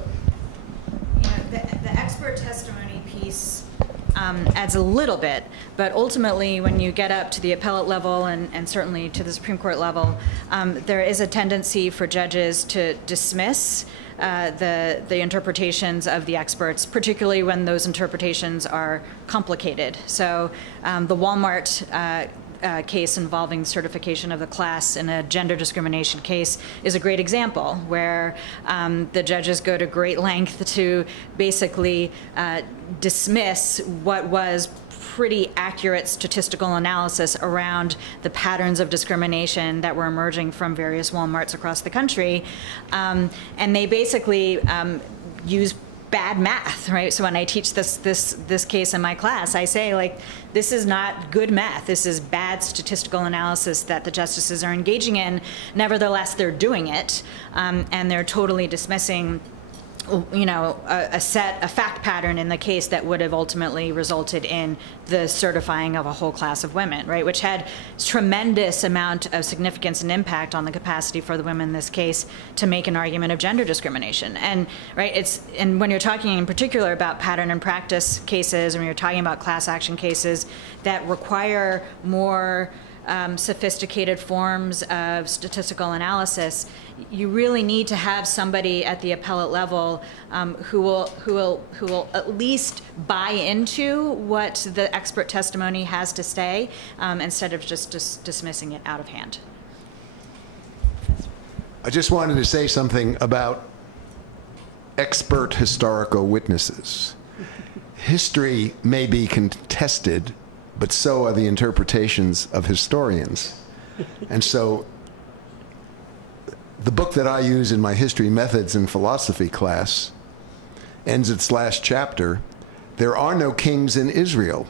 the expert testimony piece adds a little bit, but ultimately when you get up to the appellate level and certainly to the Supreme Court level, there is a tendency for judges to dismiss the interpretations of the experts, particularly when those interpretations are complicated. So the Walmart case involving certification of the class in a gender discrimination case is a great example where the judges go to great length to basically dismiss what was pretty accurate statistical analysis around the patterns of discrimination that were emerging from various Walmarts across the country. And they basically use bad math, right? So when I teach this case in my class, I say, like, this is not good math. This is bad statistical analysis that the justices are engaging in. Nevertheless, they're doing it, and they're totally dismissing a fact pattern in the case that would have ultimately resulted in the certifying of a whole class of women, right, which had tremendous amount of significance and impact on the capacity for the women in this case to make an argument of gender discrimination. And and when you're talking in particular about pattern and practice cases, and when you're talking about class action cases that require more sophisticated forms of statistical analysis, you really need to have somebody at the appellate level who will at least buy into what the expert testimony has to say, instead of just dismissing it out of hand. I just wanted to say something about expert historical witnesses. History may be contested, but so are the interpretations of historians. And so the book that I use in my history methods and philosophy class ends its last chapter, "There are no kings in Israel,"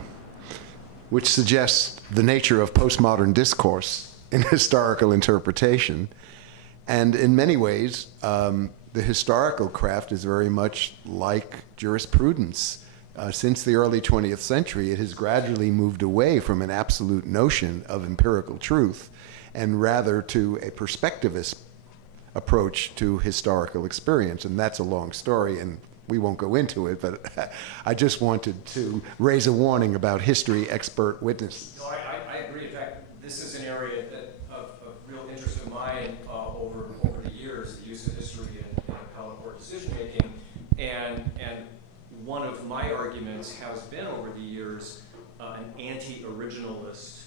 which suggests the nature of postmodern discourse in historical interpretation. And in many ways, the historical craft is very much like jurisprudence. Since the early 20th century, it has gradually moved away from an absolute notion of empirical truth and rather to a perspectivist approach to historical experience. And that's a long story, and we won't go into it, but I just wanted to raise a warning about history expert witnesses. No, I agree. In fact, this is an area of real interest of mine over the years, the use of history in appellate court decision-making. And one of my arguments has been over the years an anti-originalist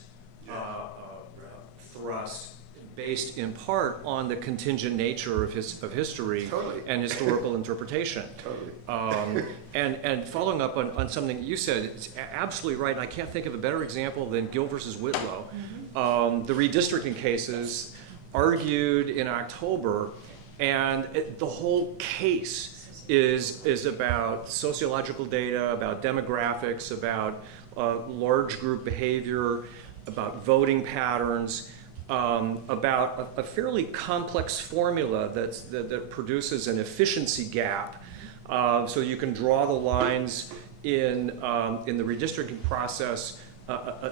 thrust based in part on the contingent nature of history. Totally. And historical interpretation. Totally. And following up on something you said, it's absolutely right, and I can't think of a better example than Gill versus Whitlow. Mm-hmm. The redistricting cases argued in October, and the whole case is about sociological data, about demographics, about large group behavior, about voting patterns, about a fairly complex formula that produces an efficiency gap. So you can draw the lines in the redistricting process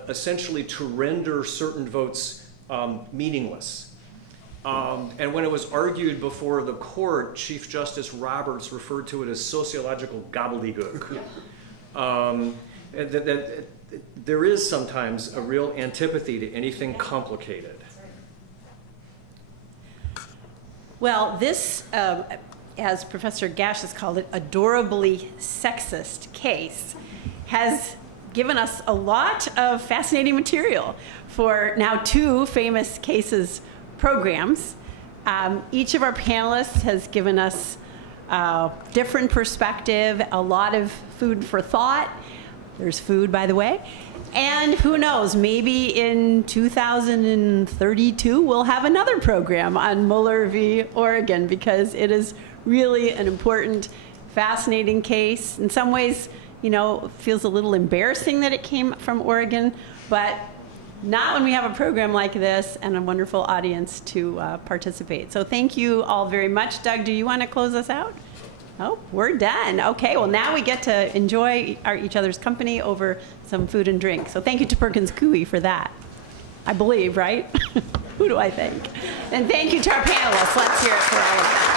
essentially to render certain votes meaningless. And when it was argued before the court, Chief Justice Roberts referred to it as sociological gobbledygook. There is sometimes a real antipathy to anything complicated. Well, this, as Professor Gash has called it, adorably sexist case, has given us a lot of fascinating material for now 2 famous cases programs. Each of our panelists has given us a different perspective, a lot of food for thought. There's food, by the way. And who knows, maybe in 2032 we'll have another program on Muller v. Oregon, because it is really an important, fascinating case. In some ways, you know, it feels a little embarrassing that it came from Oregon, but not when we have a program like this and a wonderful audience to participate. So thank you all very much. Doug, do you want to close us out? Oh, we're done. Okay, well now we get to enjoy each other's company over some food and drink. So thank you to Perkins Coie for that. I believe, right? Who do I thank? And thank you to our panelists. Let's hear it for all of them.